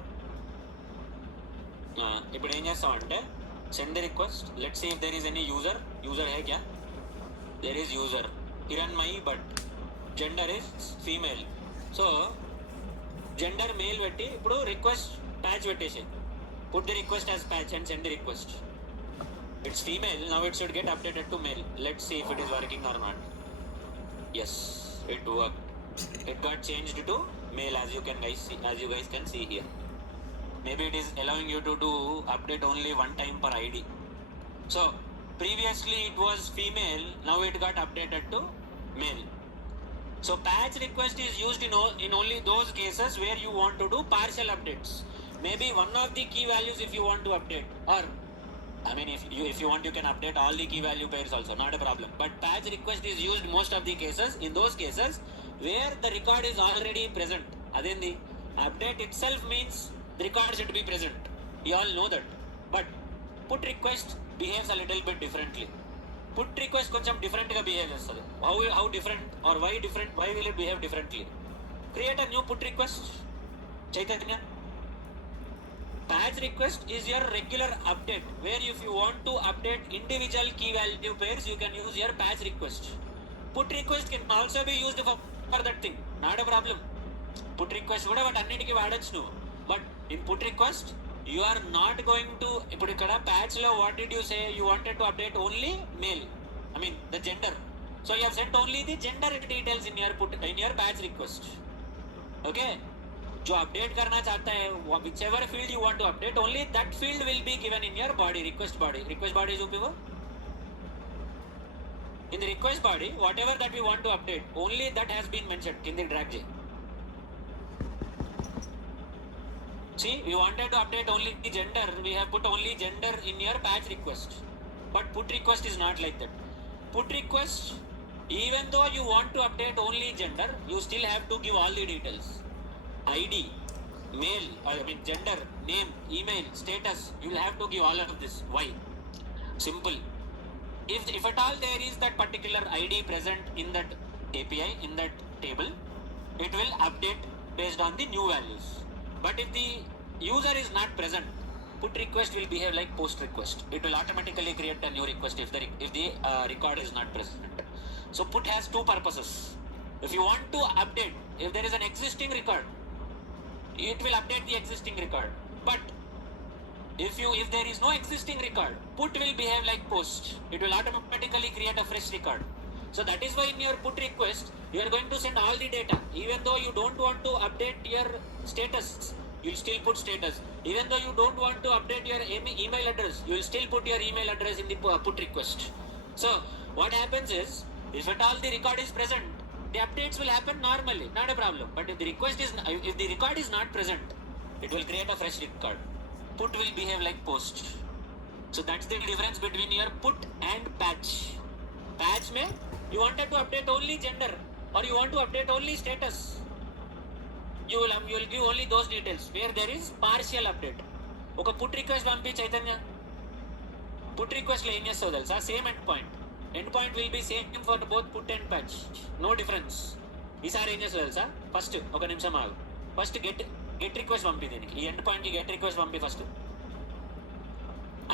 ఇప్పుడు ఏం చేస్తాం అంటే send the request, let's see if there is any user है क्या? there is user Hiranmayi, but gender is female. so gender male పెట్టి ఇప్పుడు రిక్వెస్ట్ ప్యాచ్ పెట్టేసి put the request as patch and send the request. it's female, now it should get updated to male. let's see if it is working or not. yes, it worked. it got changed to male as you guys can see here. maybe it is allowing you to do update only one time per id. So previously it was female, now it got updated to male. So patch request is used in only those cases where you want to do partial updates. Maybe one of the key values if you want to update, or I mean if you want you can update all the key value pairs also, not a problem. But patch request is used most of the cases in those cases where the record is already present. Then the update itself means the record should be present. We all know that. But put request behaves a little bit differently. Put request కొంచెం different గా behave చేస్తుంది. How different or why different? Why will it behave differently? Create a new put request. Chaitanya. Patch request is your regular update where if you want to update individual key value pairs you can use your patch request. Put request can also be used for that thing. Not a problem. Put request కూడా వాటి అన్నిటికీ వాడచ్చు నువ్వు. But in put request you are not going to, ఇప్పుడు ఇక్కడ patch లో what did you say you wanted to update only male, I mean the gender. So you have sent only the gender details in your patch request. Okay, जो update करना चाहता है whichever field you want to update only that field will be given in your body, request body చూపివో. In the request body whatever that we want to update only that has been mentioned. కింద drag చేయి. See, we wanted to update only the gender, we have put only gender in your patch request. But put request is not like that. Put request, even though you want to update only gender, you still have to give all the details. ID, male, I mean gender, name, email, status, you will have to give all of this. Why? Simple. If at all there is that particular ID present in that API, in that table, it will update based on the new values. But if the user is not present, put request will behave like post request. It will automatically create a new request if the record is not present. So put has two purposes. If you want to update, if there is an existing record, it will update the existing record. But if there is no existing record, put will behave like post. It will automatically create a fresh record. So that is why in your put request you are going to send all the data. Even though you don't want to update your status, you will still put status. Even though you don't want to update your email address, you will still put your email address in the put request. So what happens is, if at all the record is present, the updates will happen normally, not a problem. But if the record is not present, it will create a fresh record. Put will behave like post. So that's the difference between your put and patch. Patch mein you wanted to update only gender or you want to update only status, you will give only those details where there is partial update. ఒక put request పంపి Chaitanya, put request లో ఏం చేస్తావు తెలుసా, same end point will be same for both put and patch, no difference. ఈసారి ఏం చేస్తావు తెలుసా, ఫస్ట్ ఒక నిమిషం ఆగు, ఫస్ట్ గెట్ రిక్వెస్ట్ పంపి దీనికి, ఈ ఎండ్ పాయింట్కి గెట్ రిక్వెస్ట్ పంపి, ఫస్ట్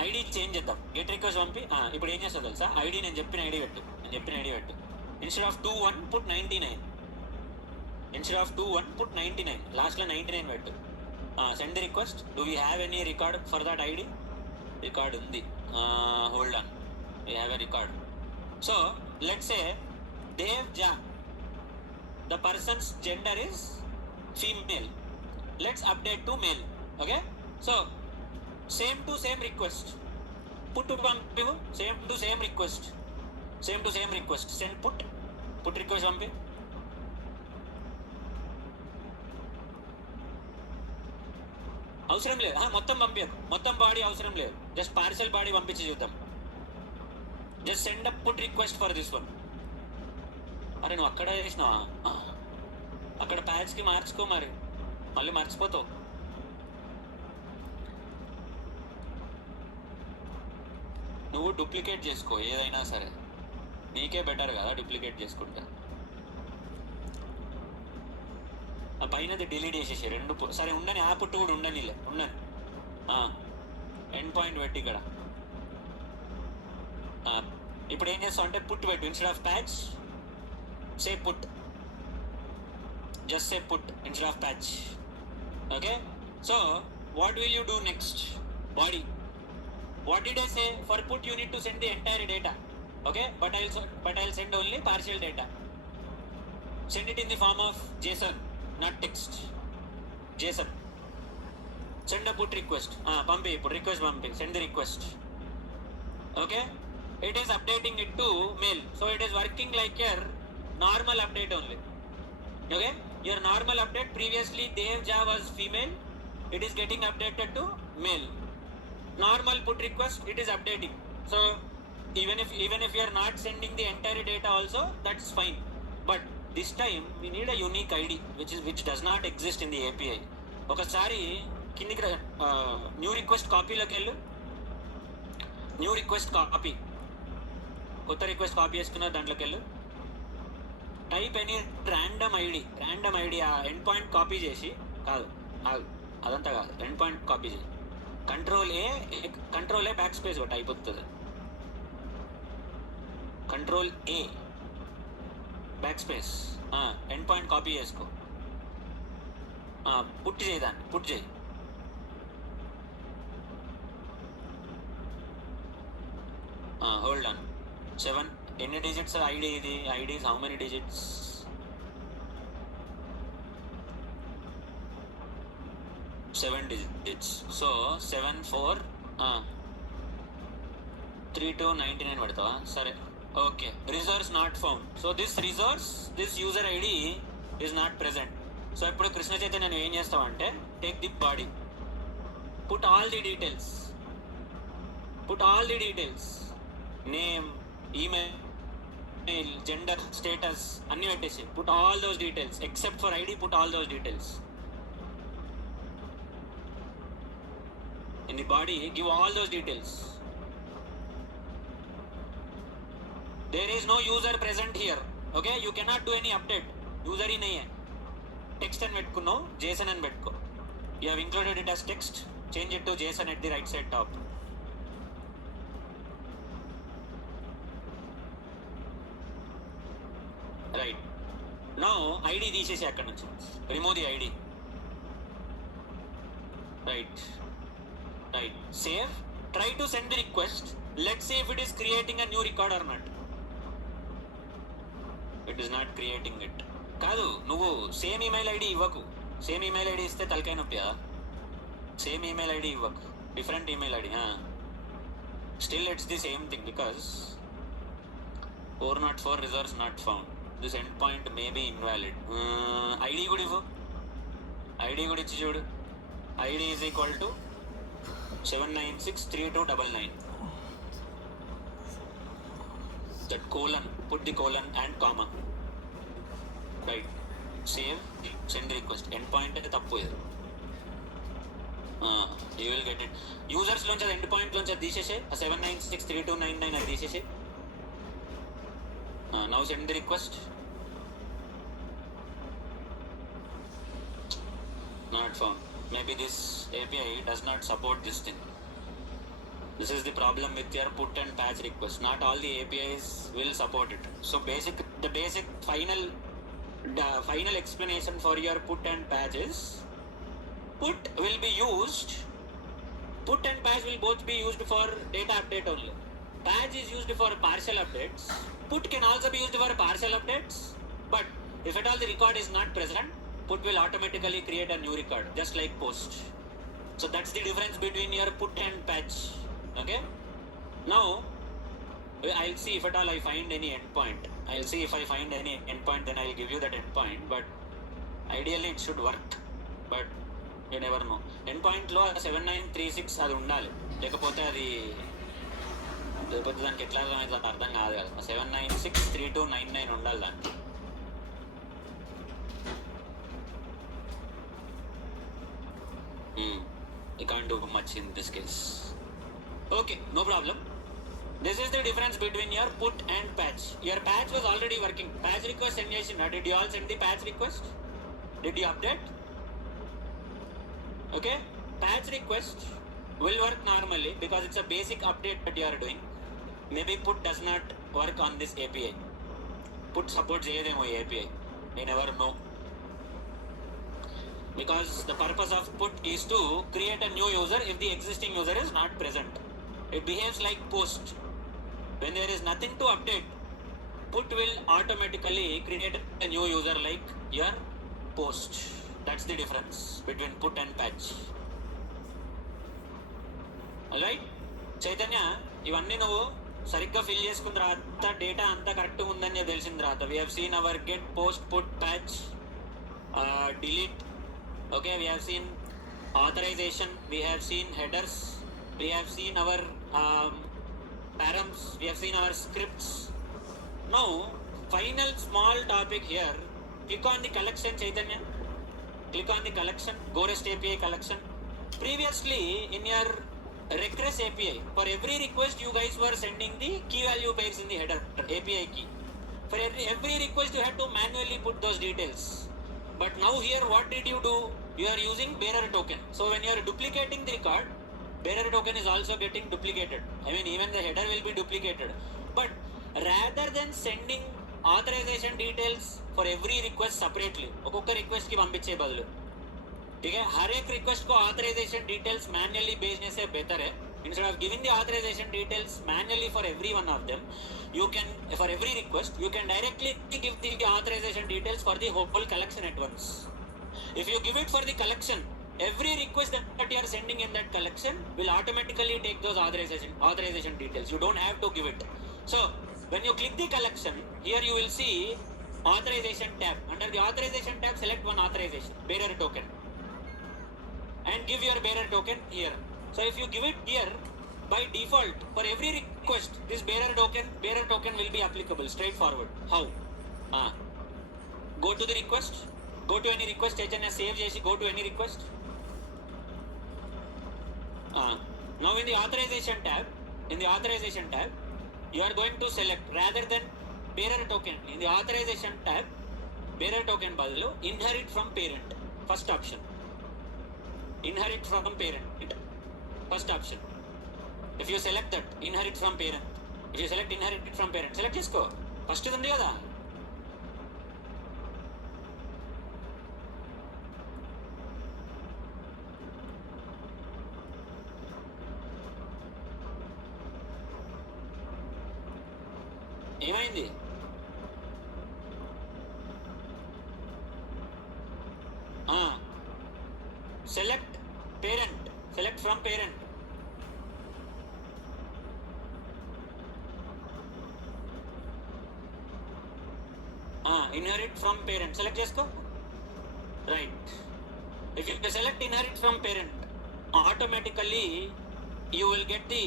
ఐడి చేంజ్ చేద్దాం, గెట్ రిక్వెస్ట్ పంపి. ఇప్పుడు ఏం చేస్తావు తెలుసా, ఐడి నేను చెప్పిన ఐడి పెట్టు, instead of 21 put 99, instead of 21 put 99, లాస్ట్లో 99 పెట్టు. Send the request. Do we have any record for that ID? Record ఉంది, hold on, we have a record. So let's say Dev Jha, the person's gender is female, let's update to male. Okay, so same to same request, put పంపివు, same to same request, send put request పంపి. అవసరం లేదు, మొత్తం పంపించదు, మొత్తం body అవసరం లేదు, just parcel body పంపించి చూద్దాం. Just send up put request for this one. అరే నువ్వు అక్కడ చేసినావా, అక్కడ ప్యాచ్కి మార్చుకో, మరి మళ్ళీ మర్చిపోతావు. నువ్వు డూప్లికేట్ చేసుకో ఏదైనా సరే, నీకే బెటర్ కదా డూప్లికేట్ చేసుకుంటే. ఆ పైనది డిలీట్ చేసేసి రెండు, సరే ఉండని, ఆ పుట్టు కూడా ఉండని. ఎండ్ పాయింట్ పెట్టి ఇక్కడ. ఇప్పుడు ఏం చేస్తావు అంటే పుట్ పెట్టు, instead of patch say put, just say put instead of patch. Okay, so what will you do next? Body. What did I say? For put you need to send the entire data. Okay, but I'll send only partial data. Send it in the form of JSON, not text. JSON. Send a put request. Pumpi, put request pumpi. Send the request. Okay? It is updating it to mail. So it is working like your normal update only. Okay? Your normal update, previously Devja was female. It is getting updated to male. Normal put request, it is updating. So even if you are not sending the entire data also, that's fine. But this time we need a unique ID which does not exist in the API. ఒకసారి కిందికి new request కాపీలోకి వెళ్ళు. New request copy, కొత్త request copy చేసుకున్న దాంట్లోకి వెళ్ళు. Type any random ID ఆ end point copy చేసి, కాదు అదంతా కాదు, ఎండ్ పాయింట్ కాపీ చేసి కంట్రోల్ ఏ బ్యాక్ స్పేస్ ఒకటి అయిపోతుంది. Control A back space end point copy చేసుకో. పుట్ చేయి, దాన్ని పుట్ చేయి. Hold on. 7 ఎన్ని డిజిట్స్ ఐడి? ఇది ID how many digits? 7 digits. So 7 4 3299 పెడతావా? సరే, okay. రిజోర్స్ not found. So this user ID is not present. So ఇప్పుడు కృష్ణ చైతన్య నేను ఏం చేస్తావంటే, take the body, put all the details, name, email, gender, status అన్నీ పెట్టేసి put all those details except for ID. Put all those details in the body. Give all those details. There is no user present here. Okay, you cannot do any update. User hi nahi hai. Text and pettukunno, JSON and pettuko. You have included it as text. Change it to JSON at the right side top. Right. Now ID తీసేసి అక్కడ నుంచి remove the ID. Right. Save. Try to send the request. Let's see if it is creating a new record or not. It is not creating it. కాదు, నువ్వు same email ID ఇవ్వకు. Same email ID ఇస్తే తలకాయ నొప్పి. Same email ID ఇవ్వకు, different email ID. Still it's the same thing because 404 reserves not found. This end point may be invalid. ID కూడా ఇవ్వు. ID కూడా ఇచ్చి చూడు. ID is equal to 7963299. That colon, put the colon and comma. Right. Save. Send request. Endpoint తప్పు ఇది. You will get it. Users లోంచి అది endpoint లోంచి అది తీసేసే. 7963299 అది తీసేసే. Now send the request. Not found. Maybe this API does not support this thing. This is the problem with your put and patch request. Not all the APIs will support it. So the basic final explanation for your put and patch is, put will be used, put and patch will both be used for data update only. Patch is used for partial updates. Put can also be used for partial updates, but if at all the record is not present, put will automatically create a new record, just like post. So that's the difference between your put and patch. Okay, now I'll see if at all I find any endpoint. I'll see if I find any endpoint, then I'll give you that endpoint. But ideally it should work, but you never know. Endpoint లో 7936 అది ఉండాలి, లేకపోతే దానికి ఎట్లా అర్థం కాదు కదా. 7963299 ఉండాలి దానికి. You can't do much in this case. Okay, no problem. This is the difference between your put and patch. Your patch was already working. Patch request send chesina. Did you all send the patch request? Did you update? Okay, patch request will work normally because it's a basic update that you are doing. Maybe put does not work on this API. Put supports చేయదేమో API. You never know. Because the purpose of put is to create a new user if the existing user is not present. It behaves like post. When there is nothing to update, put will automatically create a new user like your post. That's the difference between put and patch. Right Chaitanya, ఇవన్నీ నువ్వు సరిగ్గా fill చేసుకున్న తర్వాత data అంతా కరెక్ట్గా ఉందని చెప్పి తెలిసిన తర్వాత we have seen hour get, post, put, patch, delete. Okay, we have seen authorization, we have seen headers, we have seen our params, we have seen our scripts. Now final small topic here, click on the collection. Chaitanya, click on the collection, GoRest API collection. Previously in your request API, for every request you guys were sending the key value pairs in the header API key. For every request you had to manually put those details. But now here what did you do? You are using bearer token. So when you are duplicating the record, bearer token is also getting duplicated. I mean, even the header will be duplicated. But rather than sending authorization details for every request separately, ఒక్కొక్క request కి పంపించే బదులు, ठीक है, हर एक request को authorization details manually भेजने से बेहतर है. Instead of giving the authorization details manually for every one of them, you can, for every request, you can directly give the authorization details for the whole collection at once. If you give it for the collection, every request that you are sending in that collection will automatically take those authorization details. You don't have to give it. So when you click the collection, here you will see authorization tab. Under the authorization tab, select one authorization, bearer token, and give your bearer token here. So if you give it here, by default, for every request, this bearer token will be applicable straightforward. How? Go to the request, go to any request, Chaitanya save chesi, go to any request. Now in the authorization tab, you are going to select, rather than bearer token, in the authorization tab, bearer token badalu inherit from parent, first option. Inherit from parent, first option. If you select that, inherit from parent, if you select inherit from parent, select chesko, first ఇది ఉంది కదా. ఏమైంది? Select parent, select from parent. Inherit from parent, select chesko. Right. If you select inherit from parent, automatically you will get the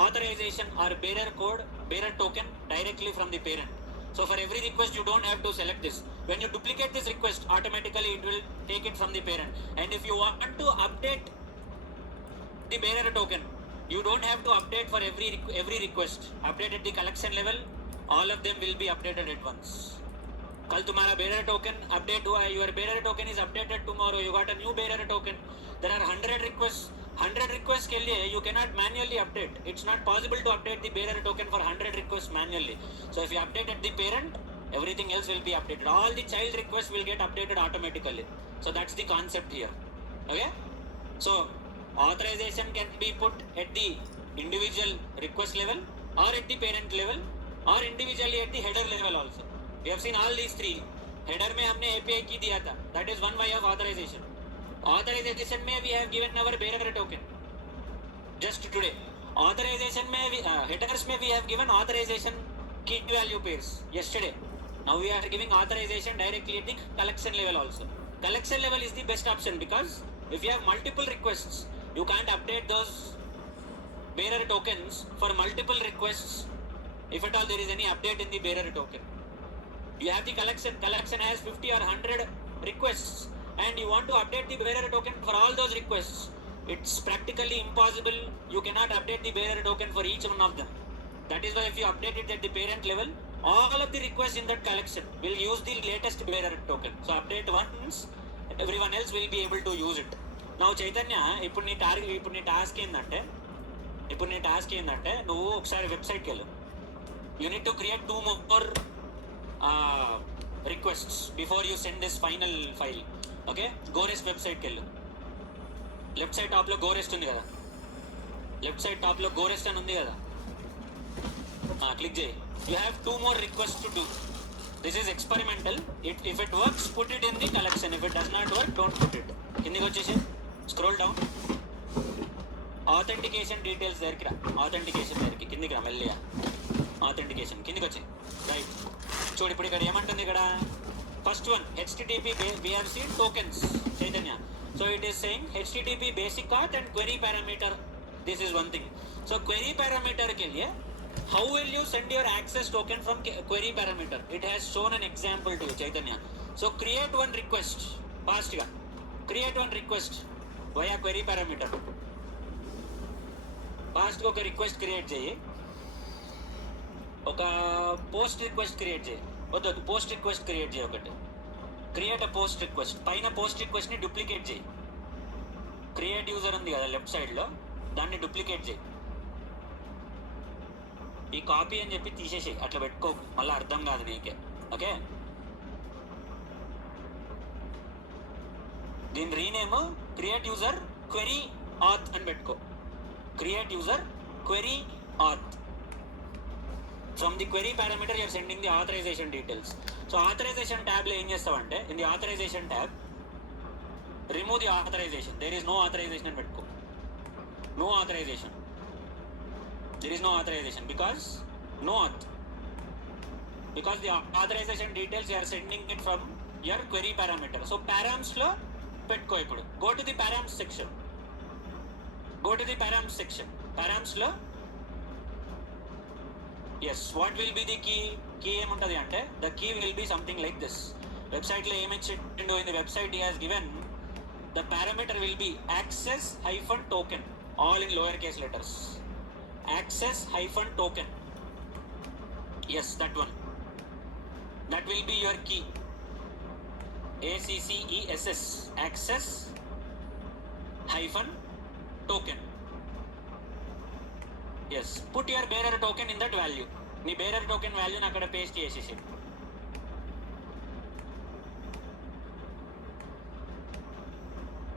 authorization or bearer code, bearer token directly from the parent. So for every request you don't have to select this. When you duplicate this request, automatically it will take it from the parent. And if you want to update the bearer token, you don't have to update for every request. Update at the collection level, all of them will be updated at once. कल तुम्हारा bearer token update हुआ है, your bearer token is updated tomorrow, you got a new bearer token. There are 100 requests के लिए you cannot manually update. It's not possible to update the bearer token for 100 requests manually. So if you update at the parent, everything else will be updated. All the child requests will get updated automatically. So that's the concept here. Okay? So authorization can be put at the individual request level, or at the parent level, or individually at the header level also. We have seen all these three. Header में हमने API की दिया था. That is one way of authorization. Authorization में we have given our bearer token just today. Authorization में headers में we have given authorization key value pairs yesterday. Now we are giving authorization directly at the collection level also. Collection level is the best option, because if you have multiple requests, you can't update those bearer tokens for multiple requests. If at all there is any update in the bearer token, you have the collection has 50 or 100 requests, and you want to update the bearer token for all those requests. It's practically impossible. You cannot update the bearer token for each one of them. That is why if you update it at the parent level, all of the requests in that collection will use the latest bearer token. So update once, everyone else will be able to use it. Now Chaitanya, ఇప్పుడు నీ task ఏంటంటే నువ్వు ఒకసారి వెబ్సైట్కి వెళ్ళు. You need to create 2 more requests before you send this final file. Okay, GoRest website కి వెళ్ళు. Left side top లో GoRest ఉంది కదా, GoRest అని ఉంది కదా, క్లిక్ చేయి. You have 2 more requests to do. This is experimental. If it works, put it in the collection. If it does not work, don't put it. కిందికి వచ్చేసి scroll down. Authentication details దగ్గరికి రా, authentication దగ్గరికి కిందికి రా, మెల్లిగా authentication కిందికి వచ్చి రైట్. చూడు ఇప్పుడు ఇక్కడ ఏమంటుంది, ఇక్కడ first one HTTP BRC tokens Chaitanya. So it is saying HTTP basic path and query parameter, this is one thing. So query parameter के लिए how will you send your access token from query parameter? It has shown an example to you Chaitanya. So create one request first गा, create one request via query parameter. First को request create चाहिए, ఒక post request create చేయి. వద్దు post request create చేయి. ఒకటి create a post request, పైన post రిక్వెస్ట్ని duplicate చేయి. క్రియేట్ యూజర్ ఉంది కదా లెఫ్ట్ సైడ్లో, దాన్ని డూప్లికేట్ చేయి. ఈ కాపీ అని చెప్పి తీసేసేయి, అట్లా పెట్టుకో, మళ్ళీ అర్థం కాదు నీకే. ఓకే, దీని rename create user query auth అని పెట్టుకో. Create user query auth. From the query parameter you are sending the authorization details. So authorization tab lo em chestavanటే, in the authorization tab remove the authorization. There is no authorization అని పెట్టుకో. No authorization, there is no authorization because no auth, because the authorization details you are sending it from your query parameter. So params లో పెట్టుకో. ఇప్పుడు go to the params section, go to the params section. params లో yes, what will be the key? Key ఏముంటుంది అంటే, the key will be something like this. వెబ్సైట్లో ఏమిచ్చిండో, in the website he has given the parameter will be access hyphen token, all in lower case letters. Access hyphen token, yes, that one, that will be your key. ACCESS, access hyphen token. Yes, put your bearer token in that value. నీ bearer token value ని అక్కడ paste చేసేసి.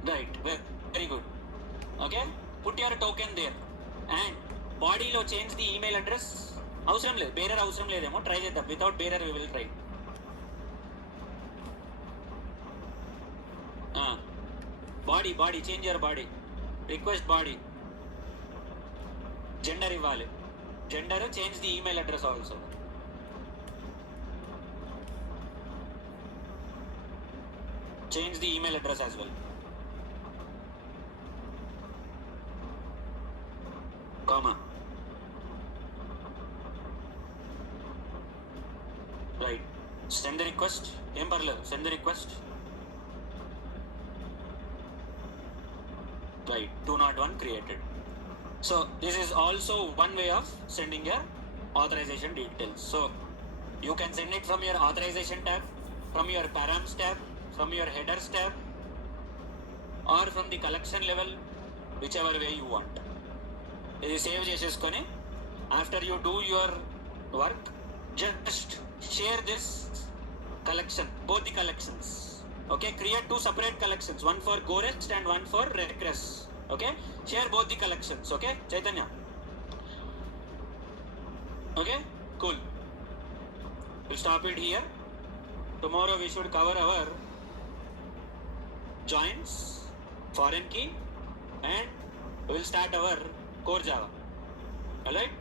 Right, very good. Okay, put your token there and బాడీలో change the email address. అవసరం లేదు, bearer అవసరం లేదేమో, try చేద్దాం. Without bearer we will try. Body change your body, request body. Gender ఇవ్వాలి, gender, change the email address also. Change the email address as well. Comma, right. Send the request, ఏం పర్లేదు, send the request. Right, 201 created. So this is also one way of sending your authorization details. So you can send it from your authorization tab, from your params tab, from your headers tab, or from the collection level, whichever way you want. ఇది save చేసేసుకొని after you do your work, just share this collection, both the collections. Okay, create two separate collections, one for GoRest and one for Regress. Okay, share both the collections. Okay, Chaitanya. Okay, cool. We'll stop it here. Tomorrow we should cover our joins, foreign key, and we'll start our core Java. Alright.